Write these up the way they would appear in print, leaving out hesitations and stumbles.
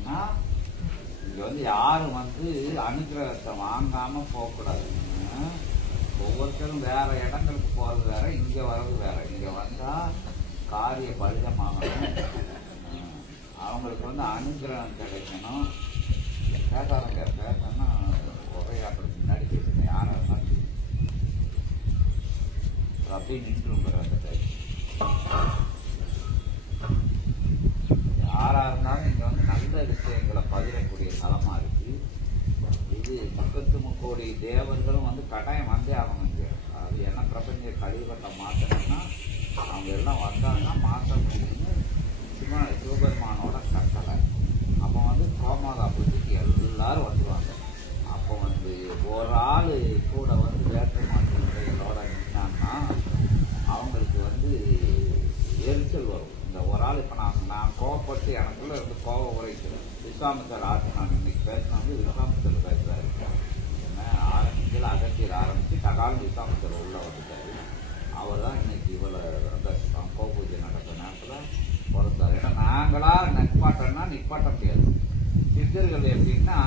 என்னன்னா இங்க வந்து யாரும் வந்து அனுகிரகத்தை வாங்காம போகக்கூடாது. ஒவ்வொருத்தரும் வேற இடங்களுக்கு போறது வேற, இங்க வர்றது வேற. இங்க வந்தா காரிய பலிதமாகணும், அவங்களுக்கு வந்து அனுகிரகம் கிடைக்கணும். பேசாதங்க, பேசணும்னா உரையாடுறது முன்னாடி பேசுங்க, யாரா இருந்தாலும் அப்படியே நின்று யாரா இருந்தாலும் இங்க வந்து நல்ல விஷயங்களை பகிரக்கூடிய தலமா இருக்கு. இது 33 தேவர்களும் வந்து கட்டாயம் வந்தே ஆகணும். அது என்ன பிரபஞ்ச கழிவுகளை மாற்றணும்னா அவங்க எல்லாம் வந்தாங்கன்னா மாற்ற முடியும்னு சிவபெருமானோட கட்டளை. அப்போ வந்து கோமாதா பூஜைக்கு எல்லாரும் வந்துடுவாங்க. அப்போ வந்து ஒரு ஆள் கூட வந்து வேற்றுமாற்று முறைகளோட நின்னான்னா அவங்களுக்கு வந்து எரிச்சல் வரும். இந்த ஒரு ஆள் இப்போ நான் கோவப்பட்டு எனக்குள்ள இருந்து கோவம் உரைக்கிறேன். விஸ்வாமித்தர் ஆட்சி நான் இன்னைக்கு பேசினா வந்து விஸ்வாமித்தர் பேசுறாரு. என்ன ஆரம்பிக்கல, அகத்தியில் ஆரம்பிச்சு ககாலம் விஸ்வாமித்தர் உள்ள வந்துட்டாரு. அவர் தான் இன்னைக்கு இவ்வளோ அந்த கோ பூஜை நடக்கிற நேரத்தில் பிறந்தார். ஏன்னா நாங்களா நிப்பாட்டம்னா நிப்பாட்ட முடியாது. சித்தர்கள் எப்படின்னா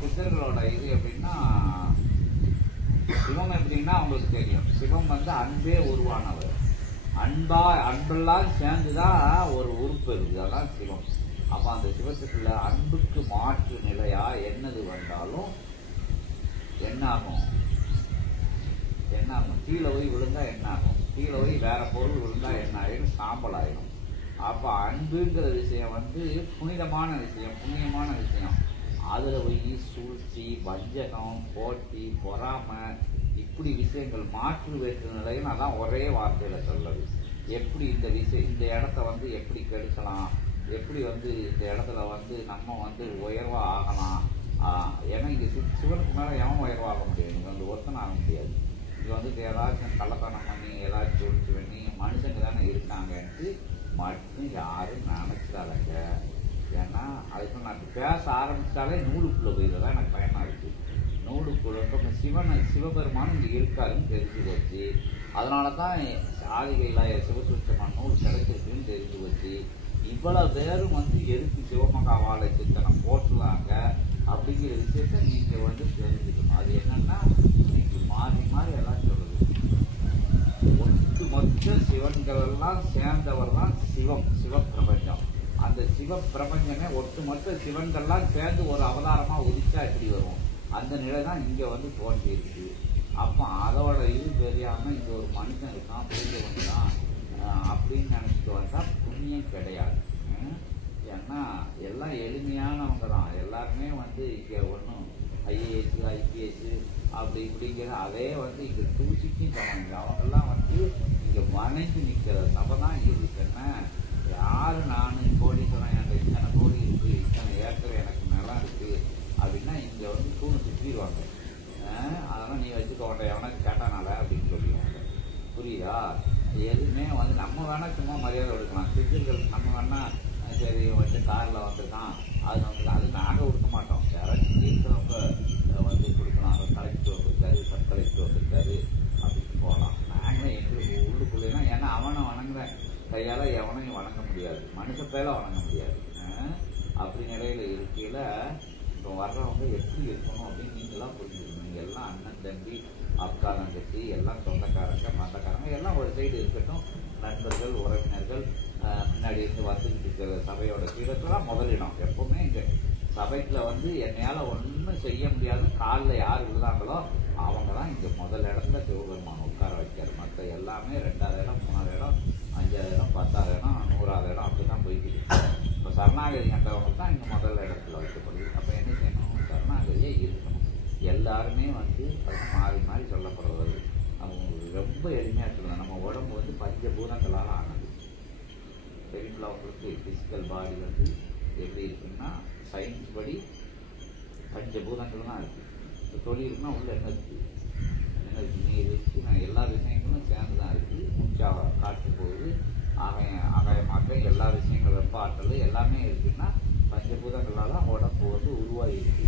சித்தர்களோட இது எப்படின்னா சிவம் எப்படின்னா அவங்களுக்கு தெரியும். சிவம் வந்து அன்பே உருவானவர். அன்பெல்லாம் சேர்ந்துதான் ஒரு உறுப்பு இருக்கு, அதான் சிவம். அப்ப அந்த சிவத்துக்குள்ள அன்புக்கு மாற்று நிலையா என்னது வந்தாலும் என்ன ஆகும்? கீழே போய் விழுந்தா என்ன ஆகும்? கீழே போய் வேற பொருள் விழுந்தா என்ன ஆயிடும்? சாம்பல் ஆயிடும். அப்ப அன்புங்கிற விஷயம் வந்து புனிதமான விஷயம், புண்ணியமான விஷயம். அதுல போய் சூழ்ச்சி, வஞ்சகம், போட்டி, பொறாமை, இப்படி விஷயங்கள் மாற்று வேற்று நிலையில் அதான் ஒரே வார்த்தையில சொல்லுது. எப்படி இந்த விஷயம், இந்த இடத்த வந்து எப்படி கெடுக்கலாம், எப்படி வந்து இந்த இடத்துல வந்து நம்ம வந்து உயர்வா ஆகலாம். ஏன்னா இங்க சிவனுக்கு மேல எவன் உயர்வாக முடியாது, இங்க வந்து ஒருத்தன் ஆக முடியாது. இங்க வந்து ஏதாச்சும் கள்ளத்தனம் பண்ணி ஏதாச்சும் சூழ்ச்சி பண்ணி மனுஷங்க தானே இருக்காங்கன்ட்டு மட்டும் யாரும் நினைச்சிடாதங்க. ஏன்னா அதுக்கு நான் பேச ஆரம்பிச்சாலே நூலுக்குள்ள போயிடுறதா எனக்கு பயமா இருக்கு. நூலுக்குள்ள சிவபெருமான் இங்க இருக்காருன்னு தெரிஞ்சு போச்சு. அதனாலதான் ஆதிகையிலாய சிவசுத்தமான நூல் கிடைச்சிருக்குன்னு தெரிஞ்சு போச்சு. இவ்வளவு பேரும் வந்து எதுக்கு சிவமகாவாலை சித்தனம் போட்டுறாங்க அப்படிங்கிற விஷயத்த நீங்க வந்து தெரிஞ்சுக்கணும். அது என்னன்னா நீங்க மாறி மாறி எல்லாம் சொல்லுது. ஒட்டுமொத்த சிவன்கள் எல்லாம் சேர்ந்தவர் தான் சிவம், சிவப்பிரபஞ்சம். அந்த சிவப்பிரபஞ்சமே ஒட்டுமொத்த சிவன்கள்லாம் சேர்ந்து ஒரு அவதாரமா உதிச்சா எப்படி வரும்? அந்த நிலை தான் இங்க வந்து தோன்றி இருக்கு. அப்ப அதோட இது தெரியாம இங்க ஒரு மனுஷன் இருக்கான், புரிஞ்சவன் தான் அப்படின்னு நினைச்சிட்டு வந்தா புண்ணியம் கிடையாது. ஏன்னா எல்லாம் எளிமையானவங்க தான். எல்லாருமே வந்து இங்க ஒன்றும் ஐஏஎஸ், ஐபிஎஸ் அப்படி இப்படிங்கிற அதே வந்து இங்க தூசிக்கும் சமங்க. அவங்கெல்லாம் வந்து இங்க வணைஞ்சு நிற்கிற சபை தான் இங்க இருக்குன்னா யாரு நானு கோடீஸ்வரன், என்கிட்ட இத்தனை கோடி இருக்கு, இத்தனை ஏக்கர் எனக்கு நிலம் இருக்கு அப்படின்னா இங்க வந்து தூணு சுற்றிடுவாங்க. அதெல்லாம் நீ வச்சுக்கோண்ட எவனாச்சு கேட்டானால அப்படின்னு சொல்லிடுவாங்க. புரியுதா? எதுவுமே வந்து நம்ம வேணா சும்மா மரியாதை கொடுக்கலாம். சித்தர்கள் நம்ம வேணா சரி வந்து கார்ல வந்துருக்கான் அது வந்து அது நாங்கள் கொடுக்க மாட்டோம். யாராச்சும் இருக்கிறவங்க வந்து கொடுக்கலாம். கலெக்டர் வந்திருக்காரு, சப் கலெக்டர் வந்திருக்காரு அப்படின்னு போகலாம். நாங்களே எங்களுக்கு உள்ளுக்குள்ளேனா ஏன்னா அவனை வணங்குற கையால எவனையும் வணங்க முடியாது, மனுஷ பேல வணங்க முடியாது. அப்படி நிலையில இருக்கையில இப்போ வர்றவங்க எப்படி இருக்கணும் அப்படின்னு நீங்களாம் புரிஞ்சுக்கணும். நீங்க எல்லாம் அண்ணன் தம்பி அக்கா தங்கச்சி எல்லாம் சொந்தக்காரங்க மந்தக்காரங்க எல்லாம் ஒரு சைடு இருக்கட்டும். நண்பர்கள் உறவினர்கள் முன்னாடி இருந்து வந்துக்கிட்டு இருக்கிற சபையோட கீழத்துலாம் முதலிடம். எப்பவுமே இங்க சபைக்குள்ள வந்து என்னையால ஒன்றும் செய்ய முடியாது காலில் யார் விழுதாங்களோ அவங்க தான் இங்க முதல் இடத்துல சிவபெருமான் உட்கார வைக்காரு. மற்ற எல்லாமே 2வது இடம், 3வது இடம், 5வது இடம், 10வது இடம், 100வது இடம் அப்படிதான் போய்கிட்டு. இப்போ சரணாகதி கண்டவங்க தான் இங்க முதல் இடத்துல வைக்கப்படுது. அப்ப என்ன செய்யணும்? சரணாகதியே இருக்கணும். எல்லாருமே வந்து அது மாறி மாறி சொல்லப்படுறது. அவங்க ரொம்ப எளிமையா சொல்லணும். நம்ம உடம்பு வந்து பஞ்சபூதங்களால் ஆனது. சரிங்களா? உங்களுக்கு பிசிக்கல் பாடி வந்து எப்படி இருக்குன்னா சயின்ஸ் படி பஞ்சபூதங்கள் தான் இருக்கு. தொழில் இருக்குன்னா உள்ள என்ன இருக்கு? என்ன இருக்கு? நீர் இருக்கு. நான் எல்லா விஷயங்களும் சேர்ந்து தான் இருக்கு. மூச்சா காற்று போகுது, ஆகாயமாக்க எல்லா விஷயங்கள் வெப்ப ஆற்றல் எல்லாமே இருக்குன்னா பஞ்சபூதங்களால உடம்பு வந்து உருவாகி இருக்கு.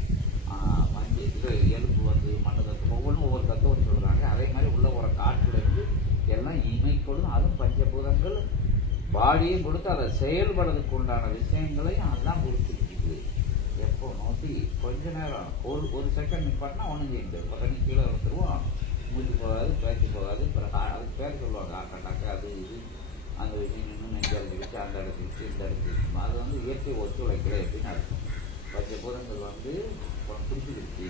இது எலும்பு வந்து மண்ணு தத்துவம் ஒவ்வொன்றும் ஒவ்வொரு தத்துவம் சொல்றாங்க. அதே மாதிரி உள்ள ஒரு காற்றுல இருந்து எல்லாம் இமைப்பொழுதும் அதுவும் பஞ்சபூதங்கள் பாடி பாடியும் கொடுத்து அதை செயல்படுறதுக்கு உண்டான விஷயங்களையும் அதெல்லாம் கொடுத்துருக்கு. எப்போ நோக்கி கொஞ்ச நேரம் ஒரு செகண்ட் நிப்பாட்டினா ஒன்றும் செய்ய முடியாது. பக்கம் கீழே வந்துடுவோம், மூச்சு போகாது, பேச்சு போகாது. அதுக்கு பேர் சொல்லுவாங்க ஆக்கட்டாக்க அது இது அந்த விஷயம் இன்னும் நெஞ்சல் வச்சு அந்த இடத்துக்கு இந்த இடத்துக்கு அது வந்து இயற்கை ஒத்துழைக்கலை அப்படின்னு அர்த்தம். பஞ்சபூதங்கள் வந்து பிடிச்சிக்கிடுச்சு,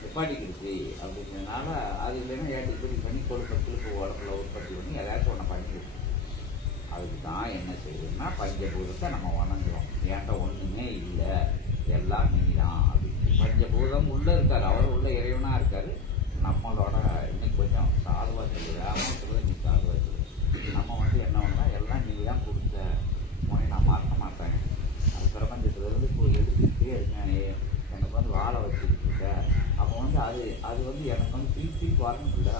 நிப்பாட்டிக்கிடுச்சு அப்படிங்கிறதுனால அது இல்லைன்னா ஏற்றி பண்ணி கொடுப்பத்துக்கு உடம்புல உற்பத்தி பண்ணி ஏதாச்சும் ஒன்று பண்ணிடுச்சு. அதுக்கு தான் என்ன செய்யுதுன்னா பஞ்சபூதத்தை நம்ம வணங்குறோம். ஏன்ட்ட ஒன்றுமே இல்லை, எல்லாம் நீ தான் அப்படின்னு. பஞ்சபூதம் உள்ளே இருக்கார், அவர் உள்ள இறைவனா இருக்காரு. நம்மளோட இன்னைக்கு கொஞ்சம் சாதுவா சொல்லுது, அவன் சொல்லுது நீ சாதுவா சொல்லுது. நம்ம வந்து என்ன பண்ணா எல்லாம் நீ தான் கொடுத்த உடனே நான் மறக்க மாட்டேன். அது பிரபஞ்சத்துலேருந்து இப்போ எடுத்துக்கிட்டே இருக்கேன், எனக்கு வந்து வாழை வச்சுக்கிட்டு இருக்கேன். அப்போ வந்து அது வந்து எனக்கு வந்து திருப்பி வரணும் இல்லை,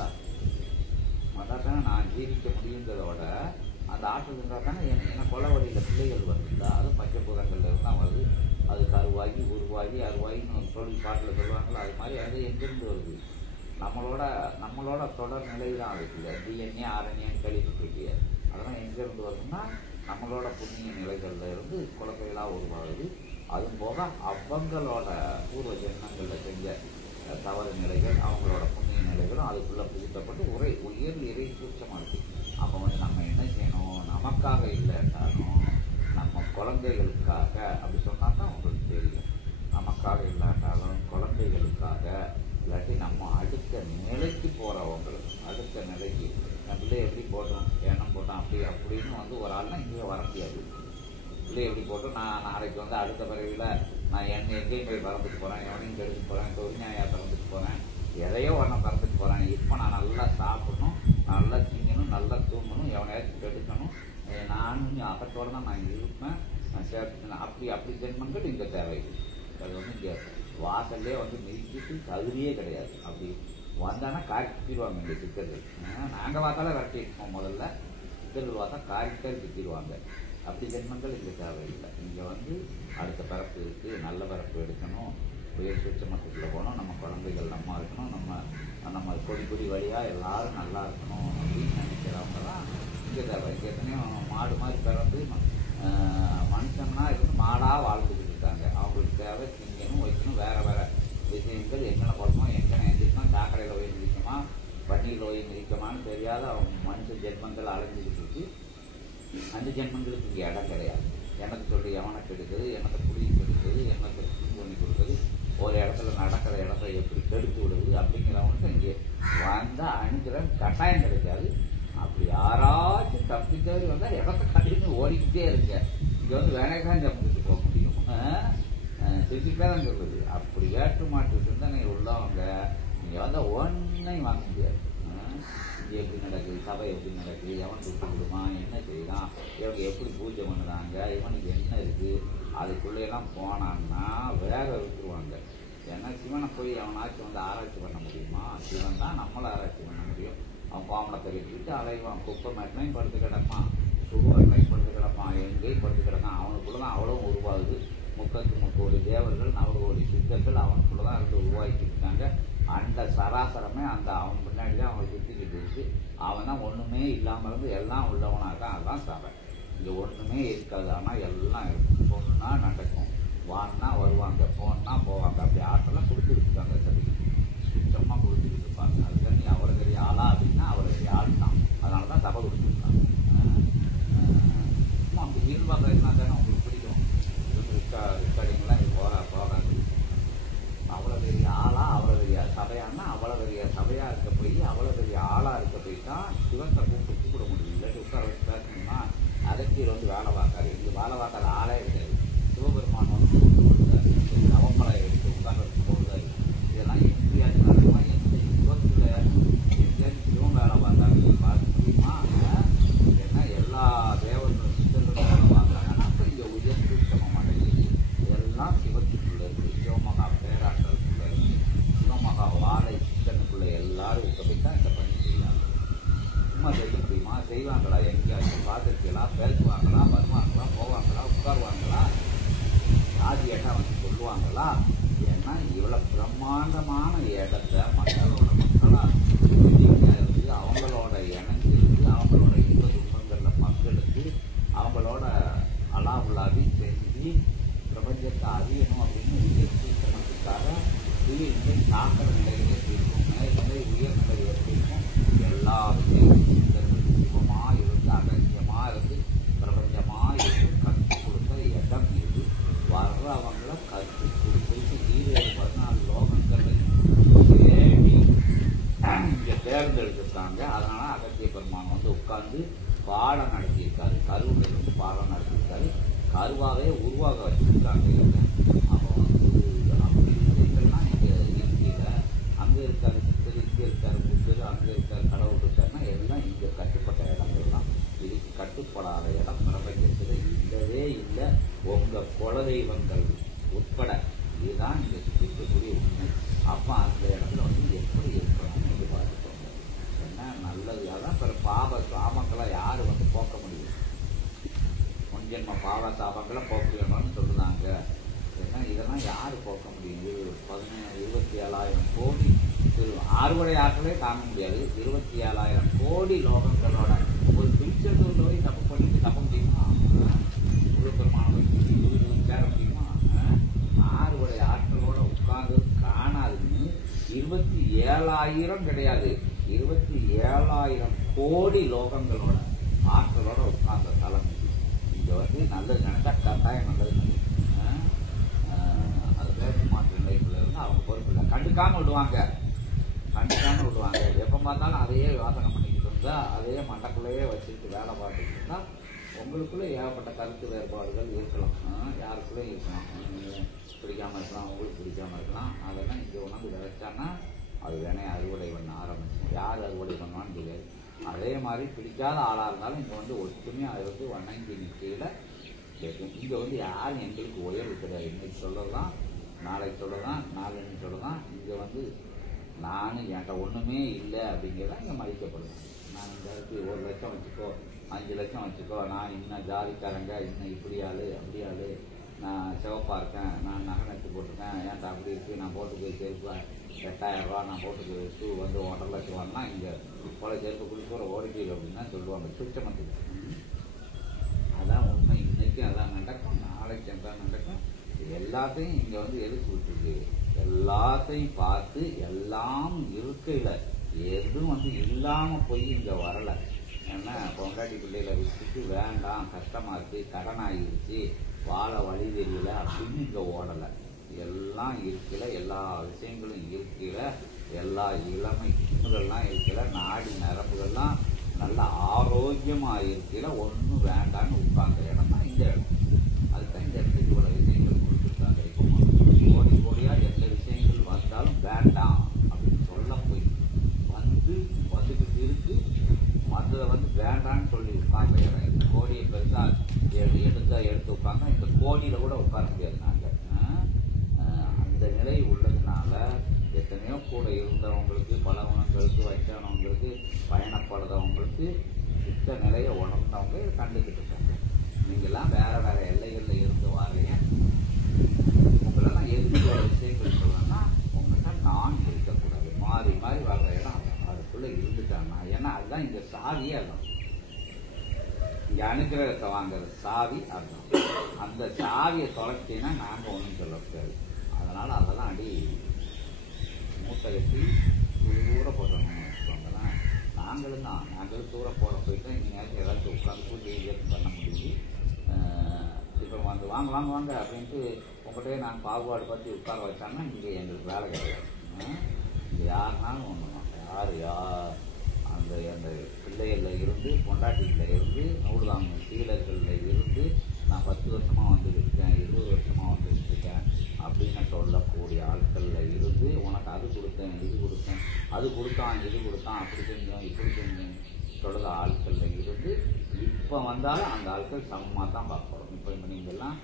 அதான் நான் ஜீவிக்க முடியுங்கிறதோட அந்த ஆற்றல் இருந்தால் தானே என்ன கொலை வழியில் பிள்ளைகள் வருதுங்களா, அதுவும் பஞ்சபூதங்கள்ல தான் வருது. அது கருவாகி உருவாகி அருவாகின்னு ஒரு சொல்லி பாட்டில் சொல்லுவாங்களா, அது மாதிரி அது எங்கேருந்து வருது? நம்மளோட தொடர் நிலை தான் இருக்குது. டிஎன்ஏ ஆர்என்ஏன்னு கழிவுட்டு அதெல்லாம் எங்கேருந்து வருதுன்னா நம்மளோட புண்ணிய நிலைகள்ல இருந்து குழந்தைகளாக உருவாகுது. அதுவும் போக அவங்களோட பூர்வ ஜென்மங்களில் செஞ்ச தவறு நிலைகள் அவங்களோட புண்ணிய நிலைகளும் அதுக்குள்ளே புகுத்தப்பட்டு உயர் இறை சூட்சமாக இருக்குது. அப்போ வந்து நம்ம என்ன செய்யணும், நமக்காக இல்லைட்டாலும் நம்ம குழந்தைகளுக்காக அப்படி சொன்னா தான் உங்களுக்கு தெரியும். நமக்காக இல்லாட்டாலும் குழந்தைகளுக்காக, இல்லாட்டி நம்ம அடுத்த நிலைக்கு போகிறவங்களுக்கு, அடுத்த நிலைக்கு என் பிள்ளை எப்படி போட்டோம் எண்ணம் போட்டோம் அப்படின்னு வந்து ஒரு ஆள்னா இங்கே வர முடியாது. பிள்ளை எப்படி போட்டோம் நான் நாளைக்கு வந்து அடுத்த பிறவியில் நான் எங்கேயும் போய் பறந்துட்டு போகிறேன், எவனையும் கெடுத்துட்டு போகிறேன், தொழில்நிலையா பறந்துட்டு போகிறேன், எதையோ ஒன்றும் பறந்துட்டு போகிறேன். இப்போ நான் நல்லா சாப்பிடணும், நல்லா திங்கணும், நல்லா தூங்கணும், எவனையாச்சும் கெடுக்கணும், நானும் அகத்தோடு தான் நான் இருப்பேன், நான் சேர்த்துக்கணும். அப்படி ஜென்மங்கள் இங்கே தேவையில்லை. அது வந்து இங்கே வாசல்லே வந்து மிதிக்கிட்டு தகுதியே கிடையாது. அப்படி வந்தானா காரி சுற்றிடுவாங்க இங்கே சிக்கர்கள். நாங்கள் பார்த்தாலே விரட்டிருக்கோம், முதல்ல சிக்கர்கள் பார்த்தா காரிக்காரி சுற்றிடுவாங்க. அப்படி ஜென்மங்கள் இங்கே தேவையில்லை. இங்கே வந்து அடுத்த பிறப்பு இருக்குது, நல்ல பிறப்பு எடுக்கணும், உயர் சுச்சமட்டத்தில் போகணும், நம்ம குழந்தைகள் நம்ம இருக்கணும், நம்ம கொடி வழியாக எல்லாரும் நல்லா இருக்கணும் அப்படின்னு நினைக்கிறவங்க தான் இங்கே தேவை. எத்தனையோ மாடு மாதிரி பிறந்து மனுஷன்னா இருந்து மாடாக வாழ்ந்துக்கிட்டு இருக்காங்க. அவங்களுக்கு தேவை திங்கணும், வைக்கணும், வேறு வேறு விஷயங்கள் எங்கன போடணும், எங்கன எந்திரிக்கணும், சாக்கடையில் போய் மிதிக்குமா, வண்டியில் போய் மிதிக்குமான்னு தெரியாத அவங்க மனுஷ ஜென்மங்கள் அலைஞ்சிக்கிட்டு இருக்கு. அந்த ஜென்மங்களுக்கு இங்கே இடம் கிடையாது. எனக்கு சொல்லி எவனுக்கு எடுக்குது, எனக்கு புளியை கெடுக்குது, எனக்கு பண்ணி கொடுக்குது, ஒரு இடத்துல நடக்கிற இடத்த எப்படி கெடுத்து விடுது அப்படிங்கிறவனுக்கு இங்கே வந்தால் அணுகிற கட்டாயம் கிடைக்காது. அப்படி யாராச்சும் தப்பி தவறி வந்தால் இடத்த கட்டின்னு ஓடிக்கிட்டே இருங்க. இங்கே வந்து வேலைக்காக ஜம்பிட்டு போக முடியும், சிரிச்சுட்டே தான் சொல்லுது. அப்படி ஏற்று மாற்று சிந்தனை உள்ளவங்க நீங்கள் வந்தால் ஒன்றையும் வாங்க முடியாது. இங்கே எப்படி நடக்குது, சபை எப்படி நடக்குது, எவன் சுட்டு விடுமா, என்ன செய்யலாம், இவங்க எப்படி பூஜை பண்ணுறாங்க, இவனுக்கு என்ன இருக்குது, அதுக்குள்ளேயெல்லாம் போனான்னா வேற விட்டுருவாங்க. ஏன்னா சிவனை போய் அவனாச்சும் வந்து ஆராய்ச்சி பண்ண முடியுமா? சிவன் தான் நம்மளை ஆராய்ச்சி பண்ண முடியும். அவன் பாம்பளை கறிக்கிட்டு அலைவான், குப்பை மேட்லையும் படுத்து கிடப்பான், சுடுவாட்லையும் படுத்து கிடப்பான், எங்கேயும் படுத்து கிடக்கான். அவனுக்குள்ள தான் அவ்வளோ உருவாகுது. 33 தேவர்கள் 40 சித்தர்கள் அவனுக்குள்ள தான் இருந்து உருவாக்கிட்டு இருக்காங்க. அந்த சராசரமே அந்த அவன் பின்னாடி தான் அவனை சுற்றிக்கிட்டு இருக்கு. அவன் தான் ஒன்றுமே இல்லாமல் இருந்து எல்லாம் உள்ளவனாக தான். அதுதான் சபை. இங்கே ஒன்றுமே இருக்காது, ஆனால் எல்லாம் இருக்கும். சொன்னா நடக்கும், வான்னா வருவாங்க, போனா போவாங்க. அப்படி ஆட்டெல்லாம் கொடுத்துட்டு இருக்காங்க. சரி, சுத்தமாக கொடுத்துக்கிட்டு இருப்பாங்க. அதுக்கு நீ அவரை பெரிய ஆளா அப்படின்னா அவரை பெரிய ஆள் தான். அதனால தான் சபை கொடுத்துருக்காங்க. அப்படி ஈடுபாடுனா தானே உங்களுக்கு பிடிக்கும். ரெக்கார்டிங்லாம் இது போகாது. அவ்வளோ பெரிய ஆளா, அவ்வளோ பெரிய சபையானா அவ்வளோ பெரிய சபையாக இருக்க போய் அவ்வளோ பெரிய ஆளாக இருக்க போய் தான் சிவத்தை கூப்பிட முடியும். இல்லாட்டி உட்கார வச்சு பேசணும்னா அதற்கு வந்து வேலை பார்க்காரு. இங்கே வேலை பார்க்காத ஆளே இருக்காது. சிவபெருமான் வந்து நவமலை எடுத்து உட்கார வச்சு போகுதாரு. இதெல்லாம் எப்படியாச்சும் நடக்குமா? எந்த யுகத்தில் எப்படியாச்சும் சிவம் வேலை பார்த்தாரு பார்க்க முடியுமா? ஏன்னா எல்லா தேவர்களும் சித்தர்களும் வேலை பார்க்குறாங்கன்னா அப்போ இங்கே உயர் சூட்சம மாட்டேங்குது. எல்லாம் சிவத்துக்குள்ளே இருக்குது. சிவமகா பேராற்றலுக்குள்ளே இருக்குது. சிவமகா வாழை சித்தனுக்குள்ளே எல்லாரும் போய் தான் இந்த பணி செய்யலாம். சும்மா செய்ய முடியுமா? செய்வாங்களா? எங்கேயாச்சும் பார்த்துருக்கலாம், பேசுவாங்களா, வருவாங்களா, போவாங்களா, உட்காருவாங்களா, ஆதியட்டா வந்து சொல்லுவாங்களா? ஏன்னா இவ்வளோ பிரம்மாண்டமான இடத்த மக்களோட மக்களாக இருந்து அவங்களோட இணைஞ்சு இருந்து அவங்களோட இன்ப துன்பங்களில் பங்கெடுத்து எல்லாத்தையும் செஞ்சு பிரபஞ்சத்தை அறியணும் அப்படின்னு உயிர் சீக்கிரத்துக்காக உயிர்நிலை தாக்கிற நிலையில் இருக்கும், மேல்நிலை உயர்நிலை இருக்கும். எல்லா சிவமாக இருந்து அகத்தியமாக இருந்து பிரபஞ்சமாக இருந்து கற்றுக் கொடுத்த இடம் இது. வர்றவங்களை கற்றுக் கொடுத்து 14 லோகங்களை தேடி இங்கே தேர்ந்தெடுத்திருக்காங்க. அதனால அகத்திய பெருமான் வந்து உட்கார்ந்து பாடம் நடத்தியிருக்காரு, கருவிலிருந்து பாடம் நடத்தியிருக்காரு, கருவாவே உருவாக வச்சிருக்காங்க. அப்போ வந்து அப்படி விஷயங்கள்லாம் இங்கே இருக்கையில் அங்கே இருக்காரு சித்தர், இங்கே இருக்காரு புத்தர், அங்கே இருக்காரு கடவுள் இருக்காருன்னா எல்லாம் இங்கே கட்டுப்பட்ட இடங்கள் தான். இதுக்கு கட்டுப்படாத இடம் பிரபஞ்சத்தில் இல்லவே இல்லை, உங்கள் குலதெய்வங்கள் உட்பட. இதுதான் இங்கே இருக்கக்கூடிய உண்மை. அப்போ அந்த இடத்துல வந்து எப்படி இருக்கணும்னு பார்த்துக்கோங்க. என்ன நல்லது அதான் பிற பாவ சாபங்களை யார் வந்து போக்க முடியும்? முன்ஜென்ம பாவ சாபங்களை போக்கணும்னு சொல்லுறாங்க. ஏன்னா இதெல்லாம் யார் போக்க முடியும்? 27,000 கோடி ஆறுபடை ஆற்றலே தாங்க முடியாது. 27,000 கோடி லோகங்களோட ஒரு பிக்சர் போய் தப்பு பண்ணிட்டு தப்ப முடியுமா? முருகப்பெருமான சேர முடியுமா? ஆறுபடை ஆற்றலோட உட்கார்ந்து காணாதுன்னு 27,000 கிடையாது, 27,000 கோடி லோகங்களோட ஆற்றலோட உட்கார்ந்த தலம். இங்க வந்து நல்லது நினைச்சா கட்டாயம் நல்லது. அது பேச மாற்ற நிலைக்குள்ள இருந்து அவங்க பொறுப்பு இல்லை, கண்டுக்காம விடுவாங்க. எப்ப பார்த்தாலும் அதையே யோசனை பண்ணிக்கிட்டு இருந்தா, அதையே மண்டக்குள்ளேயே வச்சுக்கிட்டு வேலை பார்த்துக்கிட்டு இருந்தா உங்களுக்குள்ள ஏகப்பட்ட கருத்து வேறுபாடுகள் இருக்கலாம், யாருக்குள்ளே இருக்கலாம். பிடிக்காம இருக்கலாம், உங்களுக்கு பிடிக்காம இருக்கலாம். அதெல்லாம் இங்கே உணர்ந்து விதைச்சான்னா அது வேணே அறுவடை பண்ண ஆரம்பிச்சு. யார் அறுவடை பண்ணுவான்னு தெரியாது. அதே மாதிரி பிடிக்காத ஆளாக இருந்தாலும் இங்கே வந்து ஒற்றுமையாக இருந்து வணங்கி நிற்கையில் கேட்கும். இங்கே வந்து யாரும் எங்களுக்கு உயர்வு கிடையாது. இன்னைக்கு சொல்லலாம், நாளைக்கு சொல்லலாம், நாளைக்கு சொல்லலாம். இங்கே வந்து நான் என்கிட்ட ஒன்றுமே இல்லை அப்படிங்கிறதான் இங்கே மதிக்கப்படுது. நான் இந்த இடத்துக்கு 1 லட்சம் வச்சுக்கோ, 5 லட்சம் வச்சுக்கோ, நான் இன்னும் ஜாதிக்காரங்க, இன்னும் இப்படி ஆளு அப்படி ஆளு, நான் சிவப்பாக இருக்கேன், நான் நகை நட்டு போட்டிருக்கேன், ஏன்டா அப்படி இருக்கு, நான் போட்டுக்கு செருப்பு 8,000 ரூபா, நான் போட்டுக்கு ஷூ வந்து 1,50,000 லட்சம்னா இங்கே போல செருப்பு குளிச்சோட ஓடிக்கீழ் அப்படின்னு தான் சொல்லுவாங்க சுத்தமத்துக்கு. அதான் உண்மை. இன்னைக்கு அதான் நடக்கும், நாளைக்கு அதான் நடக்கும். எல்லாத்தையும் இங்கே வந்து எதுக்கு விட்டுருக்கு? எல்லாத்தையும் பார்த்து எல்லாம் இருக்கையில் எதுவும் வந்து இல்லாமல் போய் இங்கே வரலை. ஏன்னா பொண்டாட்டி பிள்ளைகளை விட்டுட்டு வேண்டாம், கஷ்டமாக இருக்குது, கடன் ஆகிருச்சு, வாழ வழி தெரியல அப்படின்னு இங்கே ஓடலை. எல்லாம் இருக்கல, எல்லா விஷயங்களும் இருக்கல, எல்லா இளமை கிண்ணுகள்லாம் இருக்கல, நாடி நரம்புகள்லாம் நல்ல ஆரோக்கியமாக இருக்கல, ஒன்றும் வேண்டான்னு உட்கார்ந்த இடம் தான் இந்த இடம். அதுதான் இந்த இடத்துக்கு இவ்வளோ விஷயங்கள் கொடுத்துருக்காங்க. கோடி கோடியாக எந்த விஷயங்கள் வந்தாலும் வேண்டாம் அப்படின்னு சொல்ல போய் வந்துக்கிட்டு இருக்கு. மற்றதை வந்து வேண்டான்னு சொல்லி உட்கார்ந்த இடம் இது. கோடியை பெருசாக எடுத்து உட்கார்ந்தா இந்த கோடியில் கூட உட்கார முடியாது. நாங்கள் அந்த நிலை உள்ளதுனால எத்தனையோ கூட இருந்தவங்களுக்கு, பலவனங்களுக்கு, வயசானவங்களுக்கு, பயணப்படுறவங்களுக்கு சித்த நிலையை உணர்ந்தவங்க இதை கண்டுக்கிட்டு இருக்காங்க. நீங்கள்லாம் வேற வேற எல்லைகளில் இருந்து வாரீங்க. உங்களெல்லாம் எதுக்கு விஷயங்கள் சொல்லணும்னா உங்கள்கிட்ட நான் இருக்கக்கூடாது. மாறி மாறி வர்ற இடம் அதுக்குள்ளே இருந்துட்டாங்க. ஏன்னா அதுதான் இங்கே சாவியே. அதுதான் இங்கே அனுகிரகத்தை வாங்குற சாவி. அதுதான் அந்த சாவியை தொலைச்சின்னா நாங்கள் ஒன்றும் சொல்லக்கூடாது. அதனால் அதெல்லாம் அடி மூட்டை கட்டி தூர போட்டோம்னு வச்சுக்கோங்களேன். நாங்களும் தூர போட போயிட்டோம். இங்கே நேரத்தில் ஏதாச்சும் உட்காந்து கூட்டி பண்ண முடியுது. இப்போ வந்து வாங்க வாங்க வாங்க அப்படின்ட்டு உங்கள்கிட்டயே நான் பாகுபாடு பற்றி உட்கார வச்சாங்கன்னா இங்கே எங்களுக்கு வேலை கிடையாது. இங்கே யாருனாலும் ஒன்று யார் அந்த பிள்ளைகளில் இருந்து, பொண்டாட்டிகளில் இருந்து, நூறுதாங்க சீலர்களில் இருந்து நான் 10 வருஷமாக வந்துருக்கேன், 20 வருஷமாக வந்துருக்கேன் அப்படின்னு சொல்லக்கூடிய ஆட்களில் இருந்து உனக்கு அது கொடுத்தேன், இது கொடுத்தேன், அது கொடுத்தான், இது கொடுத்தான், அப்படி செஞ்சோம், இப்படி செஞ்சோம் சொல்கிற ஆட்களில் இருந்து இப்போ வந்தாலும் அந்த ஆட்கள் சமமாக தான் பார்க்கணும். இப்போ நீங்கள்லாம்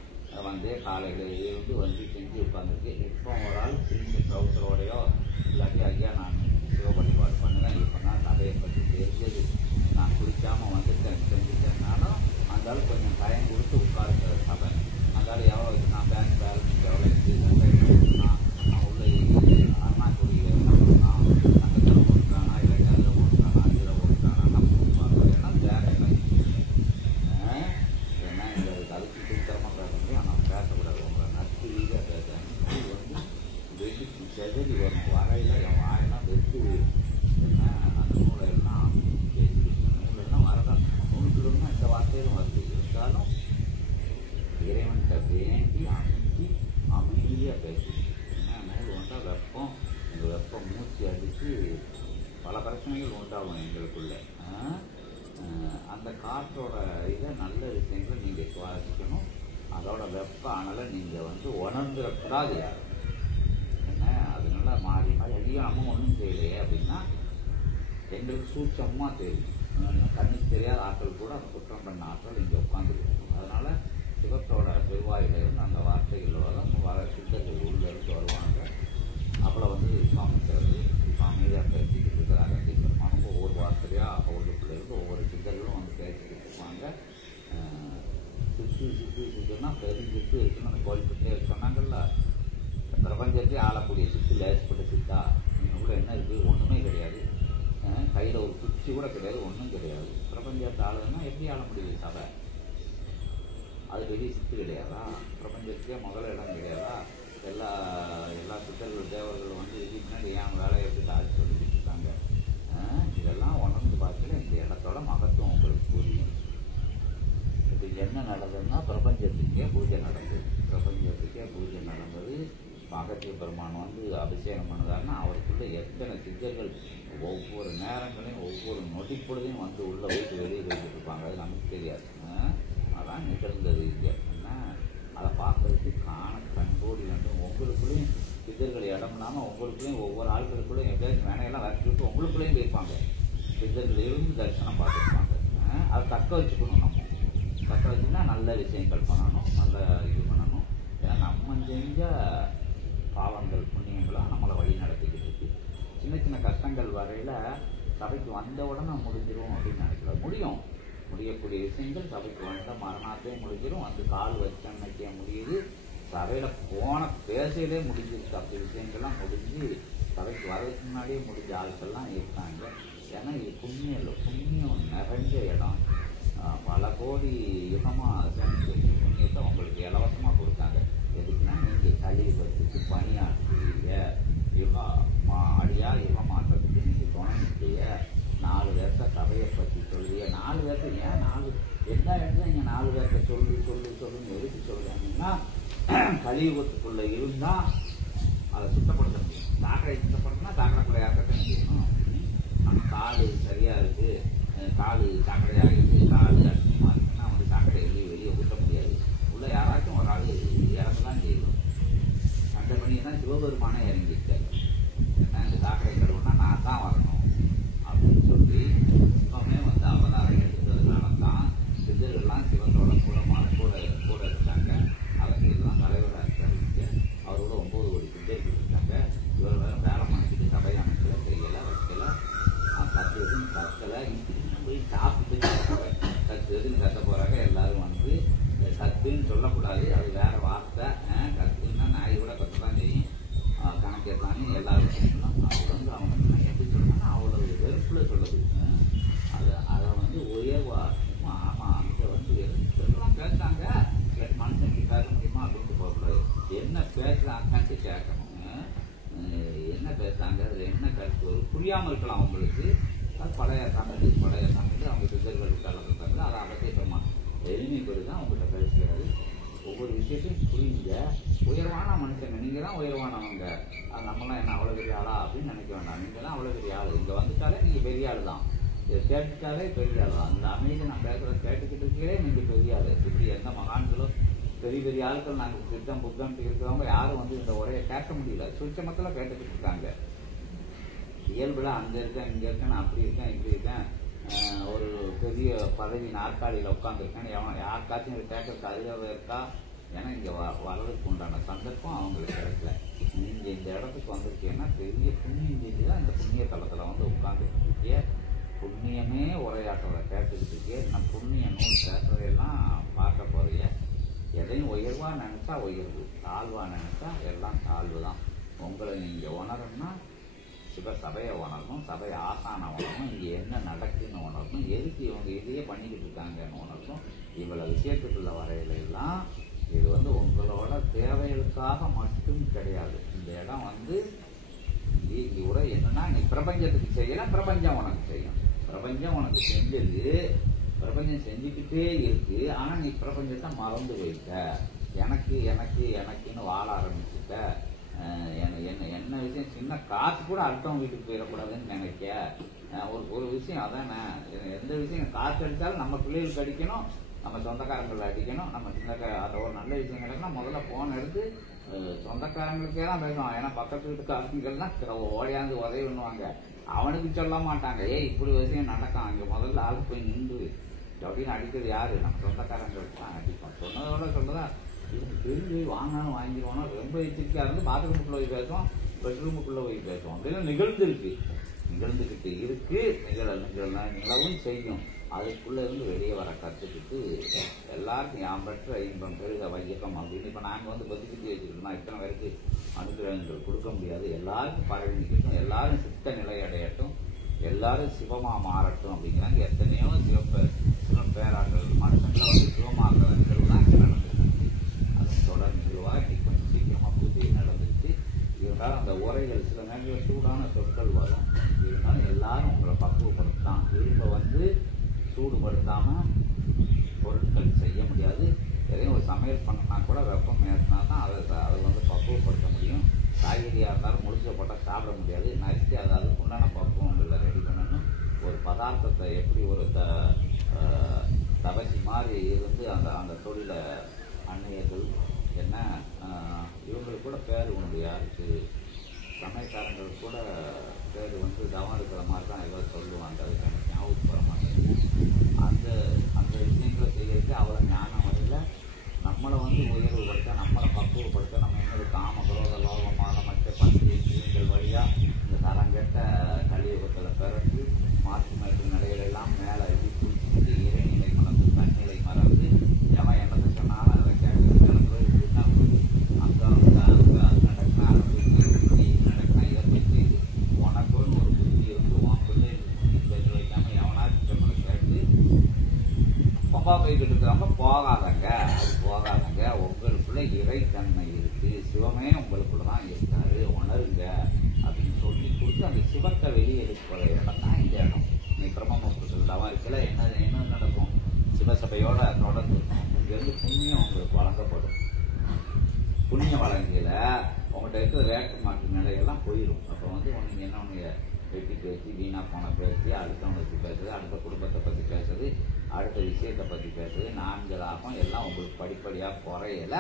வந்து காலையில் இருந்து வந்து செஞ்சு உட்காந்துருக்கு. இப்போ ஒரு ஆள் சின்ன ட்ரௌசரோடையோ இல்லாட்டி ஐயா நான் சிவ வழிபாடு பண்ணுறேன், இப்போ நான் கதையை பற்றி தெரிஞ்சது, நான் குளிக்காமல் வந்துட்டேன் செஞ்சுட்டேன்னாலும் அந்த ஆள் கொஞ்சம் டைம் கொடுத்து உட்காருக்கிற சபை. அந்த ஆள் எவ்வளோ நான் பேங்க் பேலன்ஸ் எவ்வளோ இருக்குது, நான் உள்ள அண்ணாக்குடியில் என்ன பண்ணலாம், அந்த தலை ஓட்டுறானா இல்லாட்டி அதில் ஓட்டுறானா இதில் ஓட்டுறானா நம்ம கொடுப்பாங்க. ஏன்னா வேற எல்லாம் ஏன்னா இந்த அதுக்கு திருத்தரமாக இறைவன்கிட்ட வேண்டி அமைச்சி அமைதியாக பேசிட்டு ஏன்னா நூல் வந்தால் வெப்பம் இந்த வெப்பம் மூச்சு அடித்து பல பிரச்சனைகள் உண்டாகும் எங்களுக்குள்ள. அந்த காற்றோட இதை நல்ல விஷயங்களை நீங்கள் சுவாசிக்கணும். அதோட வெப்ப அனலை நீங்கள் வந்து உணர்ந்துடக்கூடாது யாரும். என்ன அதனால மாறி மாறி ஐயோ நம்ம ஒன்றும் செய்யலையே அப்படின்னா எங்களுக்கு சூட்சமாக தெரியும். கண்ணுக்கு தெரியாத ஆட்கள் கூட அந்த குற்றம் பண்ண ஆட்கள் இங்கே உட்காந்துருக்கணும். அதனால சிவத்தோட பெருவாயிலிருந்து அந்த வார்த்தைகள் வர சித்தர்கள் உள்ள இருந்து வருவாங்க. அவ்வளோ வந்து சுவாமிக்கிறது அமைதியாக பேசிக்கிட்டு இருக்கிறாங்க. தீவிரமான ஒவ்வொரு வார்த்தையாக அவர்களுக்குள்ள இருந்து ஒவ்வொரு சித்தர்களும் வந்து பேசிக்கிட்டு இருப்பாங்க. சுற்றுன்னா பெரும் சித்து இருக்குன்னு அந்த கோயில்பட்டே சொன்னாங்கல்ல. பிரபஞ்சத்தையே ஆளக்கூடிய சித்து லேசப்பட்ட சித்தா உங்களுக்குள்ள என்ன இருக்குது? ஒன்றுமே கிடையாது. கையில் ஒரு குச்சி கூட கிடையாது, ஒன்றும் கிடையாது. பிரபஞ்சத்தை ஆளுன்னா எப்படி ஆள முடியுது? சபை அது பெரிய சித்து கிடையாதா? பிரபஞ்சத்துக்கே முதல்ல இடம் கிடையாதா? எல்லா சித்தர்கள் தேவர்கள் வந்து இதுக்கு முன்னாடி ஏன் வேலையை எப்படி ஆட்சி சொல்லிக்கிட்டு இருக்காங்க. இதெல்லாம் உணர்ந்து பார்க்கல இந்த இடத்தோட மகத்துவம் உங்களுக்கு புரியும். இது என்ன நடந்ததுன்னா பிரபஞ்சத்துக்கே பூஜை நடந்தது. பிரபஞ்சத்துக்கே பூஜை நடந்தது. அகத்திய பெருமான் வந்து அபிஷேகம் பண்ணுதாருன்னா அவருக்குள்ள எத்தனை சித்தர்கள் ஒவ்வொரு நேரங்களையும் ஒவ்வொரு நொடிப்பொழுதையும் வந்து உள்ள போயிட்டு வெளியே போயிட்டு இருப்பாங்க. அது நமக்கு தெரியாது. அதான் நிகழ்ந்தது இங்கே. அதை பார்க்கறதுக்கு கண்கோடி வேண்டும். உங்களுக்குள்ளேயும் சித்தர்கள் இடம் இல்லாமல் உங்களுக்குள்ளேயும் ஒவ்வொரு ஆட்களுக்குள்ளேயும் எப்படியாச்சும் வேணையெல்லாம் வச்சுட்டு உங்களுக்குள்ளேயும் போயிருப்பாங்க. சித்தர்கள் இருந்து தரிசனம் பார்த்துருப்பாங்க. அதை தக்க வச்சுக்கணும். நம்ம தக்க வச்சுன்னா நல்ல விஷயங்கள் பண்ணணும், நல்ல இது பண்ணணும். ஏன்னா நம்ம செஞ்ச பாவங்கள் புண்ணியங்களாக நம்மளை வழி நடத்திக்கிட்டு இருக்கு. சின்ன சின்ன கஷ்டங்கள் வரையில் சபைக்கு வந்த உடனே முடிஞ்சிடும் அப்படின்னு நினைக்கல. முடியக்கூடிய விஷயங்கள் சபைக்கு வந்த மரணாத்தையும் முடிஞ்சிடும். வந்து கால் வச்ச அன்னைக்கே முடியுது. சபையில் போன பேசையிலே முடிஞ்சிருக்கு. அப்படி விஷயங்கள்லாம் முடிஞ்சு சபைக்கு வர்றதுக்கு முன்னாடியே முடிஞ்ச ஆட்கள்லாம் இருக்காங்க. ஏன்னா இது புண்ணியம் இல்லை, புண்ணியம் நிறைஞ்ச இடம். பல கோடி யுகமாக சேர்ந்து புண்ணியத்தை உங்களுக்கு இலவசமாக கொடுத்தாங்க. எதுக்குன்னா நீங்கள் கலியுகத்துக்கு பணியாற்றுவீங்க. யுகமாற்றத்துக்கு நீங்கள் துணைக்கிய 4 பேர்த்த சபையை பற்றி சொல்லுவீங்க. 4 பேர்த்த ஏன் 4 எல்லா இடத்துல நீங்கள் 4 பேர்த்த சொல்லுன்னு எதுக்கு சொல்லுவாங்கன்னா கலியுகத்துக்குள்ள இருந்தால் அதை சுத்தப்படுத்த முடியும். சாக்கடை சுத்தப்படுத்தினா சாக்கடைக்குள்ள யார்கிட்ட செய்யணும். நம்ம காடு சரியாக இருக்குது, காடு சாக்கடையாக இருக்குது, காடு அசிங்கமாக இருக்குன்னா வந்து சாக்கடை வெளியே ஊற்ற முடியாது. உள்ள யாராச்சும் ஒரு ஆள் இறங்கதான் செய்யணும். அந்த பண்ணி தான் சிவபெருமானே இறங்கிட்டார். இந்த சாக்கடை கழுவுனா நான் தான் வரணும் அப்படின்னு சொல்லி சிவமே வந்து அவதாரம் எடுத்ததுனால தான் சித்தர்கள்லாம் சிவனோட கூட இருக்காங்க. அவர்களெல்லாம் தலைவராக இருக்காரு. அவரோட 9 கோடி சித்தர்கள் இருக்காங்க. இவர் வேலை பண்ணிக்கிட்டு சபை அமைக்கல, செய்யலை, வைக்கல, 10 எதுவும் கத்தலை. போய் சாப்பிட்டு கத்து எதுன்னு கத்த போறாங்க. எல்லாரும் வந்து கத்துன்னு சொல்லக்கூடாது, அது வேற வார்த்தை. கத்துன்னா நாய் கூட கத்துதான் செய்யும், கணக்கேற்றானே எல்லாரும் சொல்லலாம். அது வந்து அவங்க எப்படி சொல்றாங்கன்னா அவ்வளவு வெறுப்புல சொல்லுது. அதை வந்து உயர்வா ஆமாம் அங்கே வந்து எல்லாம் பேசுறாங்க, மனுஷனுக்கு பேச முடியுமா அப்படின்னு போகக்கூடாது. என்ன பேசுறாங்கன்ட்டு கேட்கணும். என்ன பேசுறாங்க, அதில் என்ன கருத்து வரும் புரியாமல் இருக்கலாம் அவங்களுக்கு. அது பழைய தமிழ் அவங்க சித்தர்கள் கலந்துட்டாங்க. அதை அவசியமா எளிமைப்படி தான் அவங்ககிட்ட பேசுகிறது. ஒவ்வொரு விஷயத்தையும் புரியுங்க. உயர்வான மனுஷங்க நீங்கள் தான் உயர்வானவங்க. அது நம்மளாம் என்ன அவ்வளோ பெரிய ஆளா அப்படின்னு நினைக்க வேண்டாம். நீங்கள் தான் அவ்வளோ பெரிய ஆள். இங்கே வந்துட்டாலே நீங்கள் பெரிய ஆள் தான். இதை கேட்டுட்டாலே பெரிய ஆள் தான். அந்த அமைதியை நான் பேசுகிறத கேட்டுக்கிட்டு இருக்கிறே நீங்கள் பெரிய ஆள். இப்படி எந்த மகான்களும் பெரிய ஆட்கள் நாங்கள் சித்தம் புத்தம்ட்டு இருக்கிறவங்க யாரும் வந்து இந்த உரையை கேட்க முடியல. சுச்சமத்தில் கேட்டுக்கிட்டு இருக்காங்க. இயல்புல அங்கே இருக்கேன், இங்கே இருக்கேன், நான் அப்படி இருக்கேன், இப்படி இருக்கேன், ஒரு பெரிய பதவி நாற்காலியில் உட்காந்துருக்கேன், யாருக்காச்சும் இதை கேட்கறதுக்கு அதிகாரம் இருக்கா? ஏன்னா இங்கே வர்றதுக்கு உண்டான சந்தர்ப்பம் அவங்களுக்கு கிடைக்கல. நீங்கள் இந்த இடத்துக்கு வந்திருக்கீங்கன்னா பெரிய புண்ணியம் செஞ்சு தான் இந்த புண்ணிய தளத்தில் வந்து உட்காந்துட்டு இருக்கே. புண்ணியமே உரையாற்றதை கேட்டுக்கிட்டு இருக்கே. நான் புண்ணிய நூல் பேசுறதையெல்லாம் பார்க்க போறீங்க. எதையும் உயர்வாக நினச்சா உயர்வு, தாழ்வாக நினச்சா எல்லாம் தாழ்வு தான். உங்களை நீங்கள் உணரணும்னா சபையை உணரணும், சபையை ஆசான உணரணும், இங்கே என்ன நடக்குன்னு உணரணும், எதுக்கு இவங்க இதையே பண்ணிக்கிட்டு இருக்காங்கன்னு உணரணும். இவ்வளோ விஷயத்துக்குள்ள வரையிலாம் இது வந்து உங்களோட தேவைகளுக்காக மட்டும் கிடையாது. இந்த இடம் வந்து உரை என்னன்னா நீ பிரபஞ்சத்துக்கு செய்யலாம், பிரபஞ்சம் உனக்கு செய்யும். பிரபஞ்சம் உனக்கு செஞ்சது பிரபஞ்சம் செஞ்சுக்கிட்டே இருக்கு. ஆனா நீ பிரபஞ்சத்தை மறந்து போயிட்ட. எனக்கு எனக்கு எனக்குன்னு வாழ ஆரம்பிச்சுட்ட. என்ன விஷயம், சின்ன காசு கூட அடுத்தவங்க வீட்டுக்கு போயிடக்கூடாதுன்னு நினைக்க. ஒரு விஷயம் அதானே, எந்த விஷயம் காசு அடித்தாலும் நம்ம பிள்ளைகளுக்கு அடிக்கணும், நம்ம சொந்தக்காரங்களை அடிக்கணும். நம்ம அந்த ஒரு நல்ல விஷயம் கிடைக்கணும், முதல்ல போன் எடுத்து சொந்தக்காரங்களுக்கே தான் பேசுவான். ஏன்னா பக்கத்து வீட்டுக்காரங்கள்லாம் ஓடியாந்து உதவி பண்ணுவாங்க, அவனுக்கு சொல்ல மாட்டாங்க. இப்படி விஷயம் நடக்கும், அங்கே முதல்ல ஆள் போய் நின்று அப்படின்னு அடிக்கிறது யாரு? நம்ம சொந்தக்காரங்களுக்கு தான் அடிப்போம். சொன்னதோட சொல்லதான் இதுக்கு தெரிஞ்சு வாங்கினாலும் வாங்கிடுவோம். ரொம்ப எச்சரிக்கையா இருந்து பாத்ரூமுக்குள்ள போய் பேசுவோம், பெட்ரூமுக்குள்ள போய் பேசுவோம். அப்படின்னா நிகழ்ந்துக்கிட்டு இருக்கு. நிலவும் செய்யும். அதுக்குள்ள இருந்து வெளியே வர கற்றுக்கிட்டு எல்லாருக்கும் யாம் பெற்ற இன்பம் பெருக வையக்கம் அப்படின்னு இப்ப நாங்க பத்திக்கிட்டு வச்சுக்கிட்டோம்னா இத்தனை பேருக்கு அனுகிரகங்கள் கொடுக்க முடியாது. எல்லாருக்கும் பரவிக்கட்டும், எல்லாரும் சித்த நிலை அடையட்டும், எல்லாரும் சிவமா மாறட்டும் அப்படிங்கிறாங்க. எத்தனையோ சிவப்பேரார்கள் மனுஷங்களை சிவமாக்குறவர்கள் தான் நடந்துருக்கு. அது தொடர் நிகழ்வா இன்னைக்கு கொஞ்சம் சீக்கிரமா பூஜை நடந்துச்சு. இருந்தாலும் அந்த உரைகள் சில நேரங்களில் சூடான சொற்கள் வரும். இருந்தாலும் எல்லாரும் உங்களை பக்குவப்படுத்தான். திரும்ப சூடுபடுத்தாம பொருட்கள் செய்ய முடியாது. எதையும் ஒரு சமையல் பண்ணனா கூட வெப்பம் ஏற்றினா தான் அதை பக்குவப்படுத்த முடியும். காய்கறியாக இருந்தாலும் முழுக்க போட்டால் சாப்பிட முடியாது. நறுக்கி அதுக்கு உண்டான பக்குவங்களை ரெடி பண்ணணும். ஒரு பதார்த்தத்தை எப்படி ஒரு தவசி மாதிரி இருந்து அந்த தொழிலை அன்னையர்கள் என்ன இவங்களுக்கு கூட பேர் உண்டு. யாருக்கு சமயக்காரங்களுக்கு கூட பேர் தவம் இருக்கிற மாதிரி தான் ஏதோ சொல்லுவாங்க. அதுக்கு எனக்கு ஞாபகம் வர மாட்டேங்குது. அந்த விஷயங்களை செய்யறதுக்கு அவ்வளோ ஞானம் வரல. நம்மளை உயர்வுபடுத்த, நம்மளை பக்குவப்படுத்த, நம்ம என்னது காம குரோத லோகமான மற்ற பஞ்சங்கள் வழியா இந்த தரங்கெட்ட கலியுகத்தில் பிறந்து மாற்று மருத்து நிலைகளெல்லாம் மேலே எழுதி குளிச்சுட்டு இறைநிலை மறந்து தன்னிலை மறந்து எவன் என்னத்தை சொன்னாலும் அதை கேட்கறது இப்படின்னா உனக்குன்னு ஒரு புத்தி இருந்து உன் பிள்ளைகளுக்கு பேச வைக்காம எவனாச்சும் சொன்னதை கேட்டு பொம்பா போய்கிட்டு இருக்கிறவங்க போகாதங்க. உங்களுக்குள்ள இறைத்தன்மை இருக்கு, சிவமே உங்களுக்குள்ள தான் இருக்காரு, உணருங்க அப்படின்னு சொல்லி கொடுத்து அந்த சிவத்தை வெளியெடுக்கிற இடம் தான் இந்த இடம். நீ பிரம்மமுகூர்த்தத்தில் தவம் இருக்கல என்ன நடக்கும்? சிவசபையோட தொடர்ந்து இங்கிருந்து புண்ணியம் உங்களுக்கு வழங்கப்படும். புண்ணியம் வழங்கல உங்கள்கிட்ட இருக்கிற வேட்டு மாட்டு நிலையெல்லாம் போயிடும். அப்போ நீங்க என்ன ஒன்று வெட்டி பேசி வீணா போன பேசி அடுத்தவங்க பற்றி பேசுறது, அடுத்த குடும்பத்தை பற்றி பேசுறது, அடுத்த விஷயத்தை பற்றி பேசுறது, 4 லாபம் எல்லாம் உங்களுக்கு படிப்படியாக குறையல.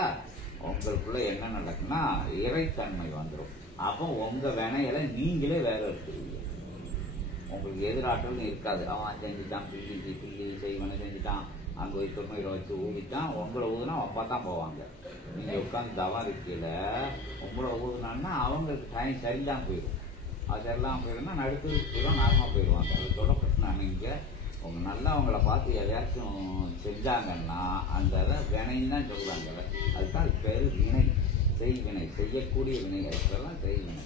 உங்களுக்குள்ள என்ன நடக்குன்னா இறைத்தன்மை வந்துடும். அப்போ உங்க வினையில நீங்களே வேற எடுத்துருவீங்க. உங்களுக்கு எதிராற்றல்னு இருக்காது. அவன் செஞ்சுட்டான், பில்லி செய்வனை செஞ்சுட்டான், அங்கே போய் தொண்ணூறு வச்சு ஊதிட்டான், உங்களை ஊதுனா அப்பா தான் போவாங்க. நீங்க உட்காந்து தவம் இருக்கல உங்களை ஊதுனான்னா அவங்களுக்கு டைம் சரிதான் போயிடும். அது எல்லாம் போயிடும்னா நடுத்தருக்கு போயிடும், நார்மலாக போயிடுவாங்க. அது தொடப்பட்டு நீங்க உங்க நல்லா அவங்கள பார்த்து எதையாச்சும் செஞ்சாங்கன்னா அந்த வினைன்னு தான் சொல்லுவாங்க. அதுதான் அது பேரு வினை, செய்வினை, செய்யக்கூடிய வினை. அதுக்கெல்லாம் செய்வினை.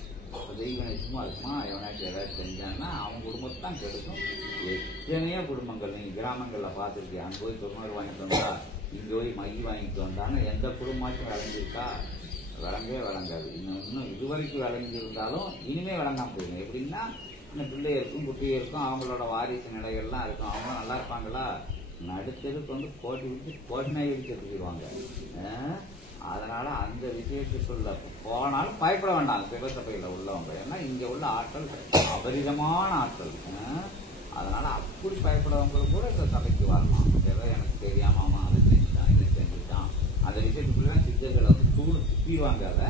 செய்வினை சும்மா இருக்குமா? எவனாச்சும் ஏதாச்சும் செஞ்சாங்கன்னா அவங்க குடும்பத்தை தான் கெடுக்கும். எத்தனையோ குடும்பங்கள் நீங்க கிராமங்கள்ல பார்த்துருக்கீங்க. அங்கே போய் தொண்ணூறு வாங்கிட்டு வந்தா, இங்கே போய் மைய வாங்கிட்டு வந்தான்னு எந்த குடும்பமாச்சும் விளைஞ்சிருக்கா? விளங்கவே விளங்காது. இன்னும் இதுவரைக்கும் விளங்கியிருந்தாலும் இனிமே விளங்காம போயிடும். எப்படின்னா இன்னும் பிள்ளை இருக்கும், குட்டியை இருக்கும், அவங்களோட வாரிசு நிலைகள்லாம் இருக்கும். அவங்க நல்லா இருப்பாங்களா? நடுத்தருக்கு கோட்டினாய் இடிச்சு எடுத்துக்கிடுவாங்க. அதனால அந்த விஷயத்துக்குள்ள போனாலும் பயப்பட வேண்டாம் சிவசபையில உள்ளவங்க. ஏன்னா இங்க உள்ள ஆற்றல் அபரிதமான ஆற்றல். அதனால அப்படி பயப்படுறவங்களும் கூட இந்த சபைக்கு வரலாம். ஏதோ எனக்கு தெரியாம அவன் அதை செஞ்சுட்டான், இதை செஞ்சுட்டான், அந்த விஷயத்துக்குள்ள சித்தர்களை சுத்திடுவாங்க. அதை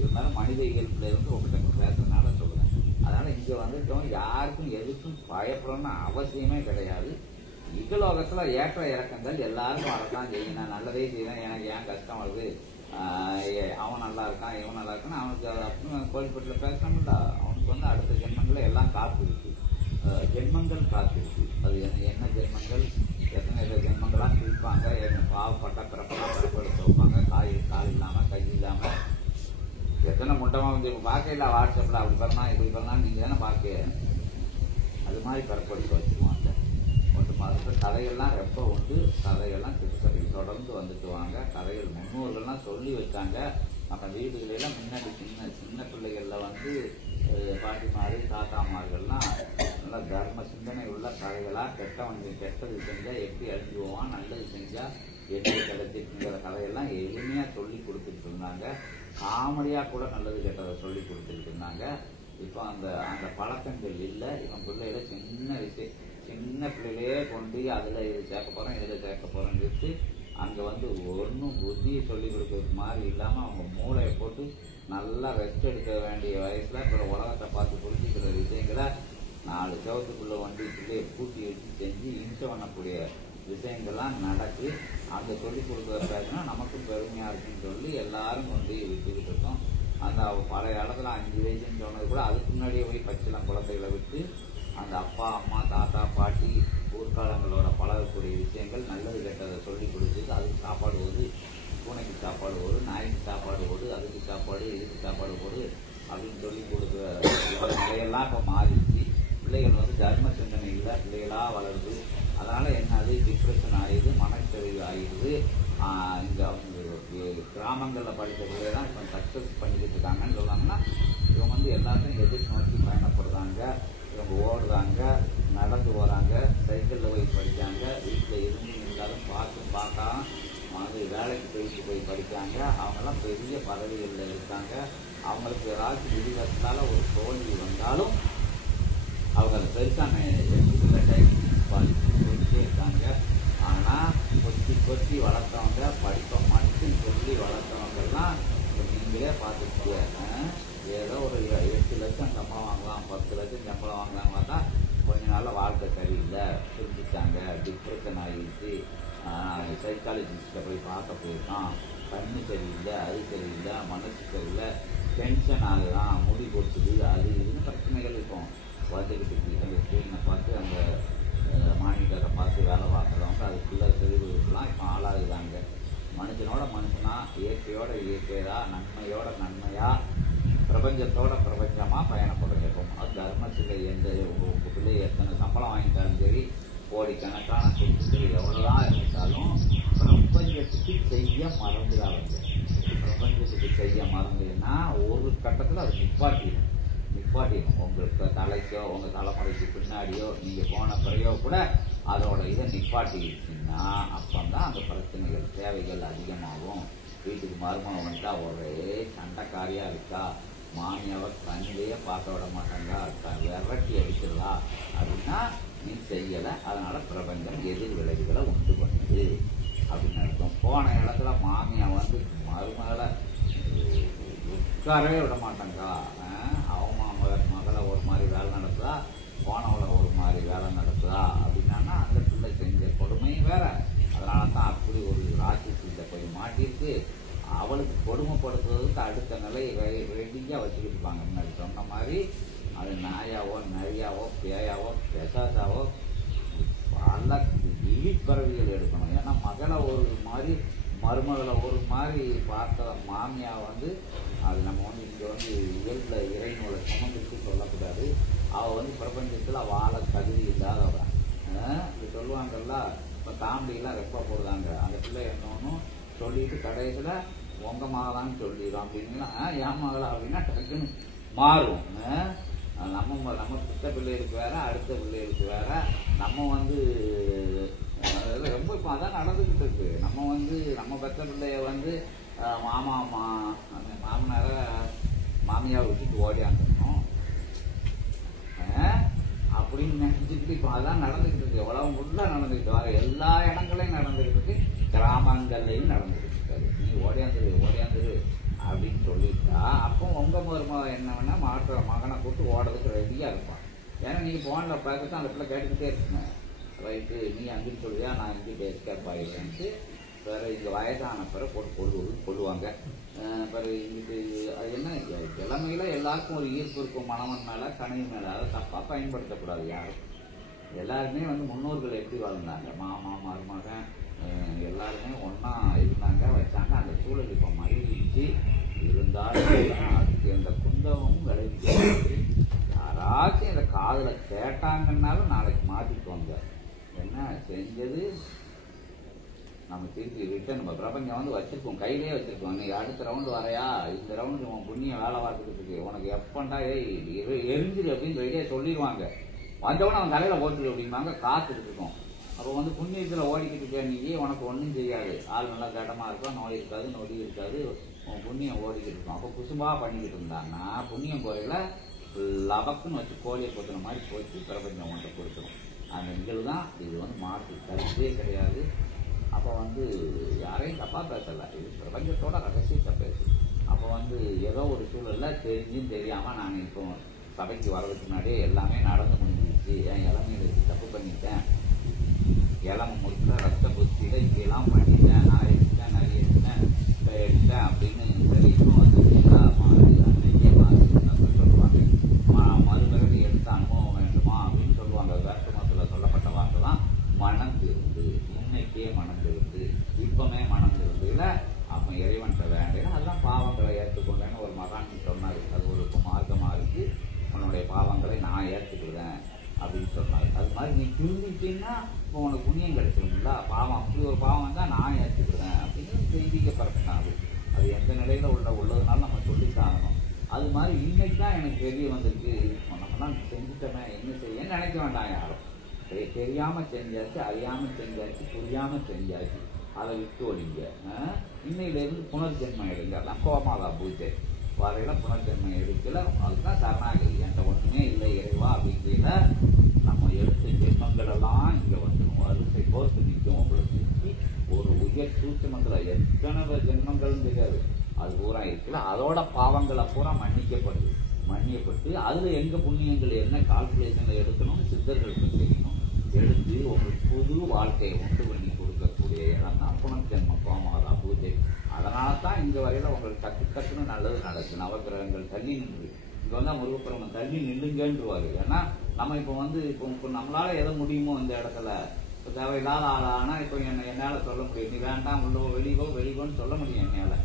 இருந்தாலும் மனித இயல்புல இருந்து உங்கள்கிட்ட பேசுறதுனால சொல்லுவேன். அதனால இங்க வந்துட்டோம், யாருக்கும் எதுக்கும் பயப்படணும்னு அவசியமே கிடையாது. இகலோகத்துல ஏற்ற இறக்கங்கள் எல்லாருக்கும் வரத்தான் செய்யணும். நல்லதே செய்யணும். எனக்கு ஏன் கஷ்டம் வருது, அவன் நல்லா இருக்கான், இவன் நல்லா இருக்கான்னு அவனுக்கு அப்படின்னு கோழிப்பட்டில் பேசணும்ல. அவனுக்கு அடுத்த ஜென்மங்கள் எல்லாம் காத்து இருக்கு, ஜென்மங்கள் காத்து இருக்கு. அது என்ன ஜென்மங்கள், எத்தனை ஜென்மங்களாம் பிரிப்பாங்க, பாவப்பட்ட பிறப்பெல்லாம் பிறப்படுத்த வைப்பாங்க. கால் இல்லாம கை இல்லாம எத்தனை முட்டமா பார்க்கல. வாட்ஸ்அப்ல அப்படி பண்ணா இப்படி பண்ணா நீங்க தானே பார்க்க. அது மாதிரி பிறப்படுத்த வச்சுக்குவாங்க. அதுக்கு கதைகள்லாம் ரொம்ப உண்டு. கதைகள்லாம் திருச்சபையில் தொடர்ந்து வந்துட்டு வாங்க. கதைகள் முன்னோர்கள்லாம் சொல்லி வச்சாங்க. நம்ம வீடுகளெல்லாம் முன்னாடி சின்ன பிள்ளைகள்ல பாட்டிமாரு தாத்தாமார்கள்லாம் நல்லா தர்ம சிந்தனை உள்ள கதைகளா, கெட்டவன் கெட்டது செஞ்சா எப்படி அழிஞ்சு போவான், நல்லது செஞ்சா எப்படி கிடைச்சிருக்குங்கிற கதையெல்லாம் எளிமையா சொல்லி கொடுத்துட்டு இருந்தாங்க. காமெடியா கூட நல்லது கெட்டதை சொல்லி கொடுத்துட்டு இருந்தாங்க. இப்போ அந்த அந்த பழக்கங்கள் இல்லை. இவன் பிள்ளைகளை சின்ன பிள்ளைகளே கொண்டு அதுல இது சேர்க்க போறோம் இதுல சேர்க்க போறோம்னு வச்சு அங்க ஒன்றும் புத்தியை சொல்லி கொடுக்கறது மாதிரி இல்லாம அவங்க மூளையை போட்டு நல்லா ரெஸ்ட் எடுக்க வேண்டிய வயசுல இப்போ உலகத்தை பார்த்து புரிஞ்சுக்கிற விஷயங்களை 4 சவத்துக்குள்ள பிள்ளையை பூட்டி வச்சு செஞ்சு இம்சை பண்ணக்கூடிய விஷயங்கள்லாம் நடக்கு. அந்த சொல்லி கொடுக்குற பேசுனா நமக்கும் பெருமையா இருக்குன்னு சொல்லி எல்லாரும் விட்டுக்கிட்டு இருக்கோம். அந்த பழைய இடத்துல 5 வயசுன்னு சொன்னது கூட அதுக்கு முன்னாடியே போய் பச்சைலாம் குழந்தைகளை விட்டு அந்த அப்பா அம்மா தாத்தா பாட்டி ஊர்காலங்களோட பழகக்கூடிய விஷயங்கள் நல்லது கெட்டதை சொல்லி கொடுத்துட்டு அதுக்கு சாப்பாடு போது, பூனைக்கு சாப்பாடு போடு, நாய்க்கு சாப்பாடு போடு, அதுக்கு சாப்பாடு இதுக்கு சாப்பாடு போடு அப்படின்னு சொல்லி கொடுக்குற நிலையெல்லாம் இப்போ மாறிடுச்சு. பிள்ளைகள் தர்ம சிந்தனை இல்லை, பிள்ளைகளா வளருது. அதனால என்னது டிப்ரெஷன் ஆயிடுது, மனச்சரிவு ஆயிடுது. இங்க கிராமங்களில் படித்த பிள்ளைகள் தான் இப்போ சக்சஸ் பண்ணிக்கிட்டு இருக்காங்கன்னு சொன்னாங்கன்னா இவங்க எல்லாத்தையும் எதிர்த்து நோக்கி பயணப்படுறாங்க. இவங்க ஓடுறாங்க, நடந்து போறாங்க, சைக்கிளில் போய் படித்தாங்க, வீட்டில் இருந்து இருந்தாலும் பார்க்காம வேலைக்கு போய் படித்தாங்க. அவங்கெல்லாம் பெரிய பதவிகளில் இருக்காங்க. அவங்களுக்கு ஏதாச்சும் விதிவசத்தால் ஒரு தோல்வி வந்தாலும் அவங்க பெருசான போயிட்டே இருக்காங்க. ஆனால் கொத்தி வளர்த்தவங்க படிப்பை மட்டும் சொல்லி வளர்த்தவங்கெல்லாம் நீங்களே பார்த்துட்டு ஏதோ ஒரு 8 லட்சம் சம்பளம் வாங்கலாம், 10 லட்சம் சம்பளம் வாங்கலாம் பார்த்தா கொஞ்ச நாள் வாழ்க்கை சரியில்லை, புரிஞ்சுட்டாங்க, டிப்ரெஷன் ஆகிடுச்சு, சைக்காலஜிஸ்ட்டை போய் பார்க்க போயிருக்கான், கண்ணு சரியில்லை, அது சரியில்லை, மனசு சரியில்லை, டென்ஷன் ஆகுதான், முடி கொட்டுது, அது இதுன்னு பிரச்சனைகள் இருக்கும். வந்துக்கிட்டு அந்த ஸ்க்ரீனை பார்த்து அந்த மானிட்டரை பார்த்து வேலை பார்க்குறவங்க அதுக்குள்ள தெளிவுலாம் இப்போ ஆளாகுதாங்க. மனுஷனோட மனுஷனா, இயற்கையோட இயற்கையா, நன்மையோட நன்மையா, பிரபஞ்சத்தோட பிரபஞ்சமா பயணப்படுறது. அது தர்மத்தில் எந்த பிள்ளை எத்தனை சம்பளம் வாங்கிட்டாலும் சரி, கோடிக்கணக்கான சொத்துக்கள் எவ்வளவுதான் இருந்தாலும் பிரபஞ்சத்துக்கு செய்ய மறந்துடாங்க. பிரபஞ்சத்துக்கு செய்ய மறந்துன்னா ஒரு கட்டத்தில் அது நிப்பாட்டிடும். உங்களுக்கு தலைக்கோ உங்க தலைமுறைக்கு பின்னாடியோ நீங்க போன பிறையோ கூட அதோட இதை நிப்பாட்டிடுச்சுன்னா அப்பந்தான் அந்த பிரச்சனைகள் தேவைகள் அதிகமாகும். வீட்டுக்கு மருமகம் வந்துட்டா ஒரே சண்டைக்காரியா இருக்கா, மாமியாவை கண்ணிலேயே பார்க்க விட மாட்டாங்க, விரட்டி அடிக்கிறதா அப்படின்னா நீ செய்யலை, அதனால பிரபஞ்சம் எதிர் விளைவுகளை உண்டு பண்ணுது அப்படின்னு அர்த்தம். போன இடத்துல மாமியா மருமகளை உட்காரவே விட மாட்டாங்க. அவங்க மகளை ஒரு மாதிரி வேலை நடக்குதா, போனவளை ஒரு மாதிரி வேலை நடக்குதா அப்படின்னா அந்த பிள்ளை செஞ்ச கொடுமையும் வேற. அதனால தான் அப்படி ஒரு ராசி சீட்டை போய் மாட்டிருக்கு. அவளுக்கு கொடுமைப்படுத்துவதற்கு அடுத்த நிலையை ரெடியா வச்சுக்கிட்டு இருப்பாங்க. முன்னாடி சொன்ன மாதிரி அது நாயாவோ நரியாவோ பேயாவோ பெசாசாவோ பல விழிப்பறவைகள் எடுக்கணும். ஏன்னா மகளை ஒரு மாதிரி மருமகளை ஒரு மாதிரி பார்த்த மாமியா அது நம்ம இங்க இயல்புல இறைநூலை சுமந்துட்டு சொல்லக்கூடாது. அவ பிரபஞ்சத்துல வாழ தகுதி இல்லாதவ. இது சொல்லுவாங்கல்ல, இப்ப காமெடியெல்லாம் ரெப்பா போடுறாங்க. அந்த பிள்ளை என்னன்னு சொல்லிட்டு கடைசியில உங்க மகளான்னு சொல்லிடும் அப்படின்னா என் மகளா அப்படின்னா டக்குன்னு மாறும். நம்ம பித்த பிள்ளைகளுக்கு வேற, அடுத்த பிள்ளைகளுக்கு வேற. நம்ம ரொம்ப இப்போ அதான் நடந்துகிட்டு இருக்கு. நம்ம பெத்த பிள்ளைய மாமனார மாமியாவை விட்டுட்டு ஓடியாந்துடணும் அப்படின்னு நினைச்சுட்டு இப்போ அதான் நடந்துகிட்டு இருக்கு. எவ்வளவு முள்ளா நடந்துகிட்டு வர எல்லா இடங்களையும் நடந்துகிட்டு இருக்கு, கிராமங்கள்லையும் நடந்துகிட்டு இருக்காரு. நீ ஓடியாந்துரு அப்படின்னு சொல்லிட்டா அப்போ உங்க மருமக என்ன வேணா மகனை கூட்டு ஓடுறதுக்கு ரெடியா இருப்பான். ஏன்னா நீங்க போன்ல பார்க்கறது அந்த பிள்ளை கேட்டுக்கிட்டே இருக்குங்க. ரைட்டு, நீ அங்கிட்டு சொல்லுவியா, நான் இங்கிட்டு எஸ்கேப் ஆகிடுவேன்ட்டு வேற இங்க வயதான பிறகு போட்டு கொள்ளுவாங்க. பிறகு இங்கிட்டு அது என்ன கிழமையில எல்லாருக்கும் ஒரு ஈர்ப்பு இருக்கும் மனவன் மேல, கனவு மேல. அதை தப்பா பயன்படுத்தக்கூடாது யாரும். எல்லாருமே முன்னோர்கள் எப்படி வாழ்ந்தாங்க, மாமா மருமகன் எல்லாருமே ஒன்னா இருந்தாங்க, வச்சாங்க. அந்த சூழல் இப்ப மகிழ்ச்சி இருந்தாலும் அதுக்கு எந்த குந்தமும் விளைவிச்சு யாராச்சும் இந்த காதுல கேட்டாங்கன்னாலும் நாளைக்கு மாத்திக்குவாங்க. என்ன செஞ்சது நம்ம திருப்பி ரிட்டர்ன் நம்ம பிரபஞ்சம் வச்சிருக்கோம், கையிலேயே வச்சிருக்கோம். நீ அடுத்த ரவுண்டு வரையா, இந்த ரவுண்டு உன் புண்ணியம் வேலை பார்த்துக்கிட்டு இருக்கு, உனக்கு எப்பண்டா எரிஞ்சிரு அப்படின்னு ரெடியா சொல்லிடுவாங்க. வந்தவொடனே அவன் தலையில போட்டுரு அப்படிம்பாங்க. காத்துட்டு இருக்கும். அப்போ வந்து புண்ணியத்தில் ஓடிக்கிட்டு இருக்க நீ உனக்கு ஒன்றும் தெரியாது. ஆள் நல்லா கட்டமாக இருக்கும், நோய் இருக்காது, நொடி இருக்காது, உன் புண்ணியம் ஓடிக்கிட்டு இருக்கும். அப்போ குசும்பா பண்ணிக்கிட்டு இருந்தான்னா புண்ணியம் குறையில லபக்குன்னு வச்சு கோழியை பொத்துன மாதிரி போச்சு பிரபஞ்சம் உன்கிட்ட கொடுத்துரும். அந்த நிகழ்வு தான் இது. வந்து மாற்று கருத்தே கிடையாது. அப்போ வந்து யாரையும் தப்பாக பேசலை, இது பிரபஞ்சத்தோட ரகசியத்தை பேசு. அப்போ வந்து ஏதோ ஒரு சூழலில் தெரிஞ்சும் தெரியாமல் நாங்கள் இப்போ சபைக்கு வர்றதுக்கு முன்னாடியே எல்லாமே நடந்து முடிஞ்சிருச்சு. என் இளமையை வச்சு தப்பு பண்ணிட்டேன், இளமை முழுக்க ரத்த புத்தியில இப்படியெல்லாம் பண்ணிட்டேன், நான் எடுத்தேன், நிறைய எடுத்தேன் அப்படின்னு இன்னும் வந்து அன்னைக்கே சொல்லுவாங்க. மறுபிறகு எடுத்த அனுபவம் வேண்டுமா அப்படின்னு சொல்லுவாங்க. வேற்றுமத்தில் சொல்லப்பட்ட வார்த்தை தான் மனம் திருந்து. இன்னைக்கே மனம் திருந்து, இப்பமே மனம் திருந்துல அப்ப இறைவன்கிட்ட வேண்டேன்னா அதுதான் பாவங்களை ஏற்றுக்கொண்டேன்னு ஒரு மகான் சொன்னாரு. அது ஒரு மார்க்கமா இருக்கு. உன்னுடைய பாவங்களை நான் ஏற்றுக்கிறேன் அப்படின்னு சொன்னாரு. அது மாதிரி நீ திருந்திட்டீங்கன்னா இப்போ உனக்கு புண்ணியம் கிடைச்சிருங்களா? பாவம் அப்படி ஒரு பாவம் தான் நான் ஏற்றுக்கிறேன் அப்படின்னு தெய்வீக பரப்பினாரு. அது எந்த நிலையில உள்ளதுனால நம்ம சொல்லித்தாகணும். அது மாதிரி இன்னைக்கு தான் எனக்கு தெரிய வந்திருக்கு. நம்மலாம் செஞ்சுட்டோமே, என்ன செய்யன்னு நினைக்க வேண்டாம் யாரும். தெரியாம செஞ்சாச்சு, அறியாம செஞ்சாச்சு, புரியாம செஞ்சாச்சு, அதை விட்டு ஒழிங்க. இன்னையிலிருந்து புனர்ஜென்மம் எடுங்க. அதான் கோமாதா பூஜை வரையில புனர்ஜென்மம் எடுக்கல. அதுதான் சரணாகதி. என்கிட்ட ஒண்ணுமே இல்லை இறைவா அப்படிங்கிற நம்ம எடுத்த ஜென்மங்கள் எல்லாம் இங்க வந்துடும். வரிசை கோர்த்து நிற்கும். உங்களுக்கு நிற்கி ஒரு உயர் சூட்சமத்துல எத்தனை ஜென்மங்கள் தெரியாது, அது பூரா இருக்குல்ல, அதோட பாவங்களை பூரா மன்னியப்பட்டு அதுல எங்க புண்ணியங்கள் என்ன கால்குலேஷன்ல எடுக்கணும் சித்தர்களுக்கு தெரியணும். எடுத்து உங்களுக்கு புது வாழ்க்கையை உண்டு பண்ணி கொடுக்கக்கூடிய இடம் தான் புனர்ஜென்ம கோமாதா பூஜை. அதனால தான் இங்க வரையில உங்களுக்கு டக்குன்னு நல்லது நடக்கும். நவகிரகங்கள் தள்ளி நின்று இங்க வந்தா முருகப்பெருமன் தள்ளி நில்லுங்கன்றுவாரு. ஏன்னா நம்ம இப்போ வந்து இப்போ நம்மளால எதை முடியுமோ இந்த இடத்துல இப்போ தேவையில்லாத ஆளானா இப்போ என்னால சொல்ல முடியும், நீ வேண்டாம் உள்ளோ வெளிவோன்னு சொல்ல முடியும் என்னால.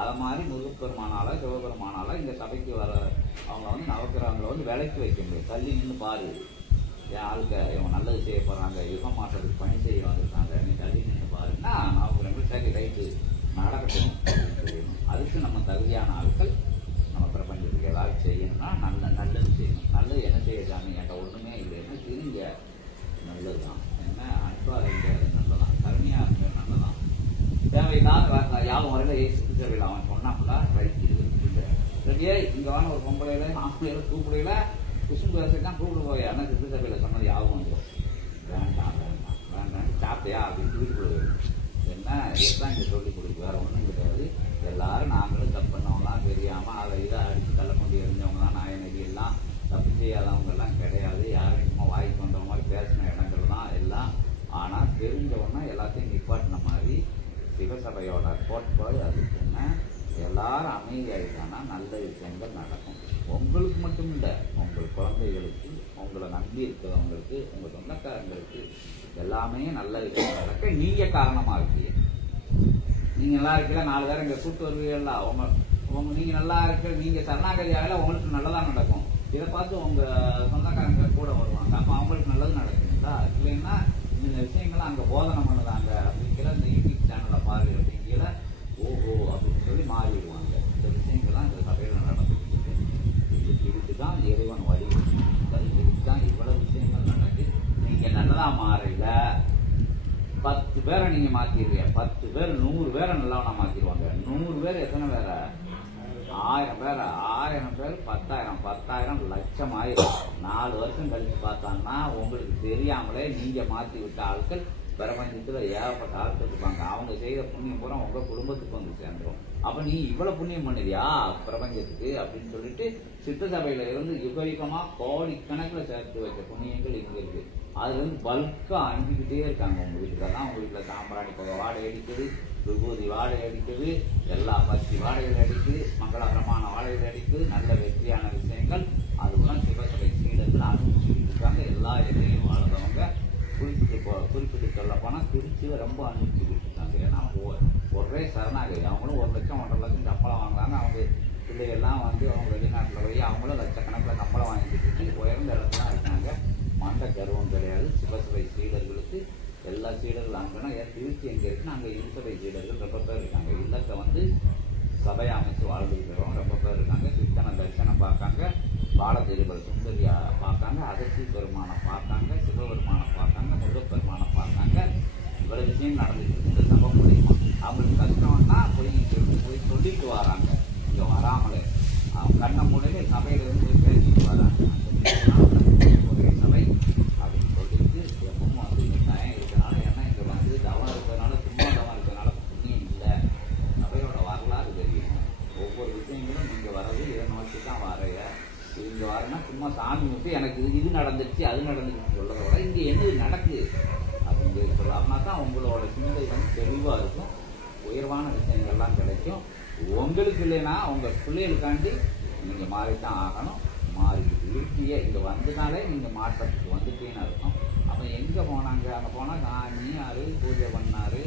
அதை மாதிரி முருகப்பெருமானால சிவபெருமானால இந்த சபைக்கு வர அவங்க வந்து நவகிரகங்களை வந்து விலைக்கு வைக்க முடியும். தள்ளி நின்று பாரு, என் ஆளுக்க இவங்க நல்லது செய்ய போறாங்க, யுகம் மாற்றத்துக்கு பணி செய்ய வந்திருக்காங்க, நீ தள்ளி நின்று பாருன்னா நவகிரகங்கள் சரி ரைட்டு நடக்கட்டும் அப்படின்னு சொல்லணும். அதுக்கு நம்ம தகுதியான ஆட்கள் நம்ம பிரபஞ்சத்துக்கு ஏதாவது செய்யணும்னா நல்லது செய்யணும். நல்லது என்ன செய்யறாங்க? என்கிட்ட ஒண்ணுமே இல்லைன்னா திருங்க, நல்லதுதான். என்ன அன்பா இருங்க, நல்லதான். கருமையா இருங்க, நல்லதான். தேவையில்லாத யாரும் வரையில ஏசி தேவையில்லை. அவன் சொன்னாங்களா ரைட்டு ரெடியே இங்க வாங்க ஒரு பொம்பளையில ஆம்பளையில கூப்பிடையில குசும்பு தான் கூப்பிடு போய் ஆனால் சித்து சபையில சொன்னது யாவும் வந்துடும். வேண்டாம் சாப்பிட்டியா அப்படின்னு வீட்டுக்குள்ள என்ன இதுதான் இங்க சொல்லிக் கொடுக்கு, வேற ஒண்ணும் கிடையாது. எல்லாரும் நாங்களும் தப்பு பண்ணவங்களாம் தெரியாம அதை இதை அடிச்சு தள்ள கொண்டு இருந்தவங்களாம் நாயநதி எல்லாம் தப்பு செய்யாதவங்க எல்லாம் கிடையாது. யாரும் சும்மா வாய்க்கு வந்த மாதிரி பேசின இடங்கள் தான் எல்லாம். ஆனா தெரிஞ்சவொன்னா எல்லாத்தையும் நிப்பாட்டின மாதிரி சிவசபையோட கோட்பாடு அதுக்கு என்ன, எல்லாரும் அமைதியாயிட்டானா நல்ல விஷயங்கள் நடக்கும். உங்களுக்கு மட்டும் இல்லை, உங்கள் குழந்தைகளுக்கு, உங்களை நம்பி இருக்கிறவங்களுக்கு, உங்க சொந்தக்காரங்களுக்கு எல்லாமே நல்ல விஷயம் நடக்க நீங்க காரணமா இருக்கீங்க. நீங்க நல்லா இருக்கல 4 பேர் இங்க கூட்டு வருவீங்களா, நீங்க நல்லா இருக்க, நீங்க சரணாகதி ஆகல உங்களுக்கு நல்லதான் நடக்கும். இதை பார்த்து உங்க சொந்தக்காரங்க கூட வருவாங்க. அப்ப அவங்களுக்கு நல்லது நடக்குங்களா? இல்லைன்னா இந்த விஷயங்கள்லாம் அங்க போதனை பண்ணுதாங்க அப்படிங்கிற இந்த யூடியூப் சேனலை பாரு அப்படிங்கிற ஓஹோ அப்படின்னு சொல்லி மாறிடுவாங்க. இந்த விஷயங்கள்லாம் இந்த சபையில நடந்துட்டு இதுக்குதான் இறைவன் வழி, இதுக்குதான் இவ்வளவு விஷயங்கள் நடக்கு. நீங்க நல்லதா மாறல 10 பேரை நீங்க மாத்திடுவீங்க. 10 பேர் 100 பேரை நல்லவனா மாத்திடுவாங்க. 100 பேர் எத்தனை பேர? 1000 பேர். 1000 பேர் 10,000, 10,000 லட்சம் ஆயிரம். 4 வருஷம் கழிச்சு பார்த்தாங்கன்னா உங்களுக்கு தெரியாமலே நீங்க மாத்தி விட்ட ஆட்கள் பிரபஞ்சத்துல ஏகப்பட்ட ஆட்கள் இருப்பாங்க. அவங்க செய்த புண்ணியம் பூரா உங்க குடும்பத்துக்கு வந்து சேர்ந்துடும். அப்ப நீ இவ்வளவு புண்ணியம் பண்ணுறியா பிரபஞ்சத்துக்கு அப்படின்னு சொல்லிட்டு சித்த சபையில இருந்து யுகமா கோடிக்கணக்கில் சேர்த்து வச்ச புண்ணியங்கள் இங்க இருக்கு. அதுல இருந்து பல்கா அனுப்பிக்கிட்டே இருக்காங்க உங்க வீட்டுக்கு. அதான் உங்க வீட்டுல சாம்பிராணி புகை வாடகை அடிக்குது, விபூதி வாடகை அடிக்குது, எல்லா பக்தி வாடகைகள் அடிக்குது, மங்களகரமான வாடகைகள் அடிக்குது. நல்ல வெற்றியான விஷயங்கள் அதுதான் சிவசபை சீடர்கள் அனுப்பிச்சுட்டு இருக்காங்க. எல்லா எல்லையும் வாழ்றவங்க குறிப்பிட்டு சொல்ல போனா திருச்சியில ரொம்ப அனுப்பிச்சுக்கிட்டு இருக்காங்க. ஏன்னா ஒரே சரணாகதி. அவங்களும் 1 லட்சம் 1.5 லட்சம் சம்பளம் வாங்குறாங்க. அவங்க பிள்ளைகள்லாம் வந்து அவங்க வெளிநாட்டுல போய் அவங்களும் லட்சக்கணக்கில் சம்பளம் வாங்கிட்டு உயர்ந்த இடத்துல இருக்காங்க. மண்ட கருவம் கிடையாது. சிவசபை சீடர்களுக்கு எல்லா சீடர்கள் அங்கன்னா திருச்சி எங்க இருக்குன்னா அங்க இருசபை சீடர்கள் ரொம்ப பேர் இருக்காங்க. இல்லத்தை வந்து சபையை அமைச்சு வாழ்ந்துருக்கிறோம் ரொம்ப பேர் இருக்காங்க. சித்தனை தரிசனம் பார்க்காங்க. பாலதேரிபர் சுந்தரியா பார்த்தாங்க, அகத்தி பெருமானை பார்த்தாங்க, சிவபெருமானை பார்த்தாங்க, முருகப்பெருமானை பார்த்தாங்க. இவ்வளவு விஷயம் நடந்துட்டு இந்த சபை மூலியமா அவங்களுக்கு கஷ்டம்னா போய் சொல்லிட்டு வராங்க. இங்க வராமலே அவங்க கண்ண மூலையில சபையில இருந்து போய் பேசிட்டு வராங்க. ஒரே சபை அப்படின்னு சொல்லிட்டு எப்பவும் வந்து இங்க தயம் இருக்கிறனால, ஏன்னா இங்க வந்து தவம் இருக்கிறதுனால, சும்மா தவம் இருக்கிறதுனால புண்ணியம் இல்லை. சபையோட வரலாறு தெரியும். ஒவ்வொரு விஷயங்களும் நீங்க வரது இதை நோக்கி தான் வரைய. இங்க வரனா சும்மா சாமி வந்து எனக்கு இது நடந்துச்சு அது நடந்துச்சுன்னு சொல்றத விட இங்க என்னது நடக்குது அப்படிங்கிறது சொல்லாமனா தான் உங்களோட சிந்தை வந்து தெளிவா இருக்கும். உயர்வான விஷயங்கள்லாம் கிடைக்கும். உங்களுக்கு இல்லைன்னா உங்க பிள்ளைகளுக்காண்டி நீங்க மாறித்தான் ஆகணும். மாறிக்கிட்டு இருக்கிய இங்க வந்தனாலே நீங்க மாற்றத்துக்கு வந்துட்டேன்னு அர்த்தம். அப்ப எங்க போனாங்க? அங்க போனா சாமி யாரு பூஜை பண்ணாரு,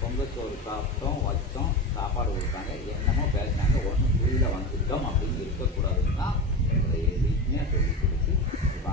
பொங்கச்சோறு சாப்பிட்டோம், வச்சோம், சாப்பாடு கொடுத்தாங்க, என்னமோ பேசினாங்க, ஒன்றும் புரியல வந்துட்டோம் அப்படின்னு இருக்கக்கூடாதுன்னு தான் எங்களை எளிமையாக சொல்லி கொடுத்து இப்போ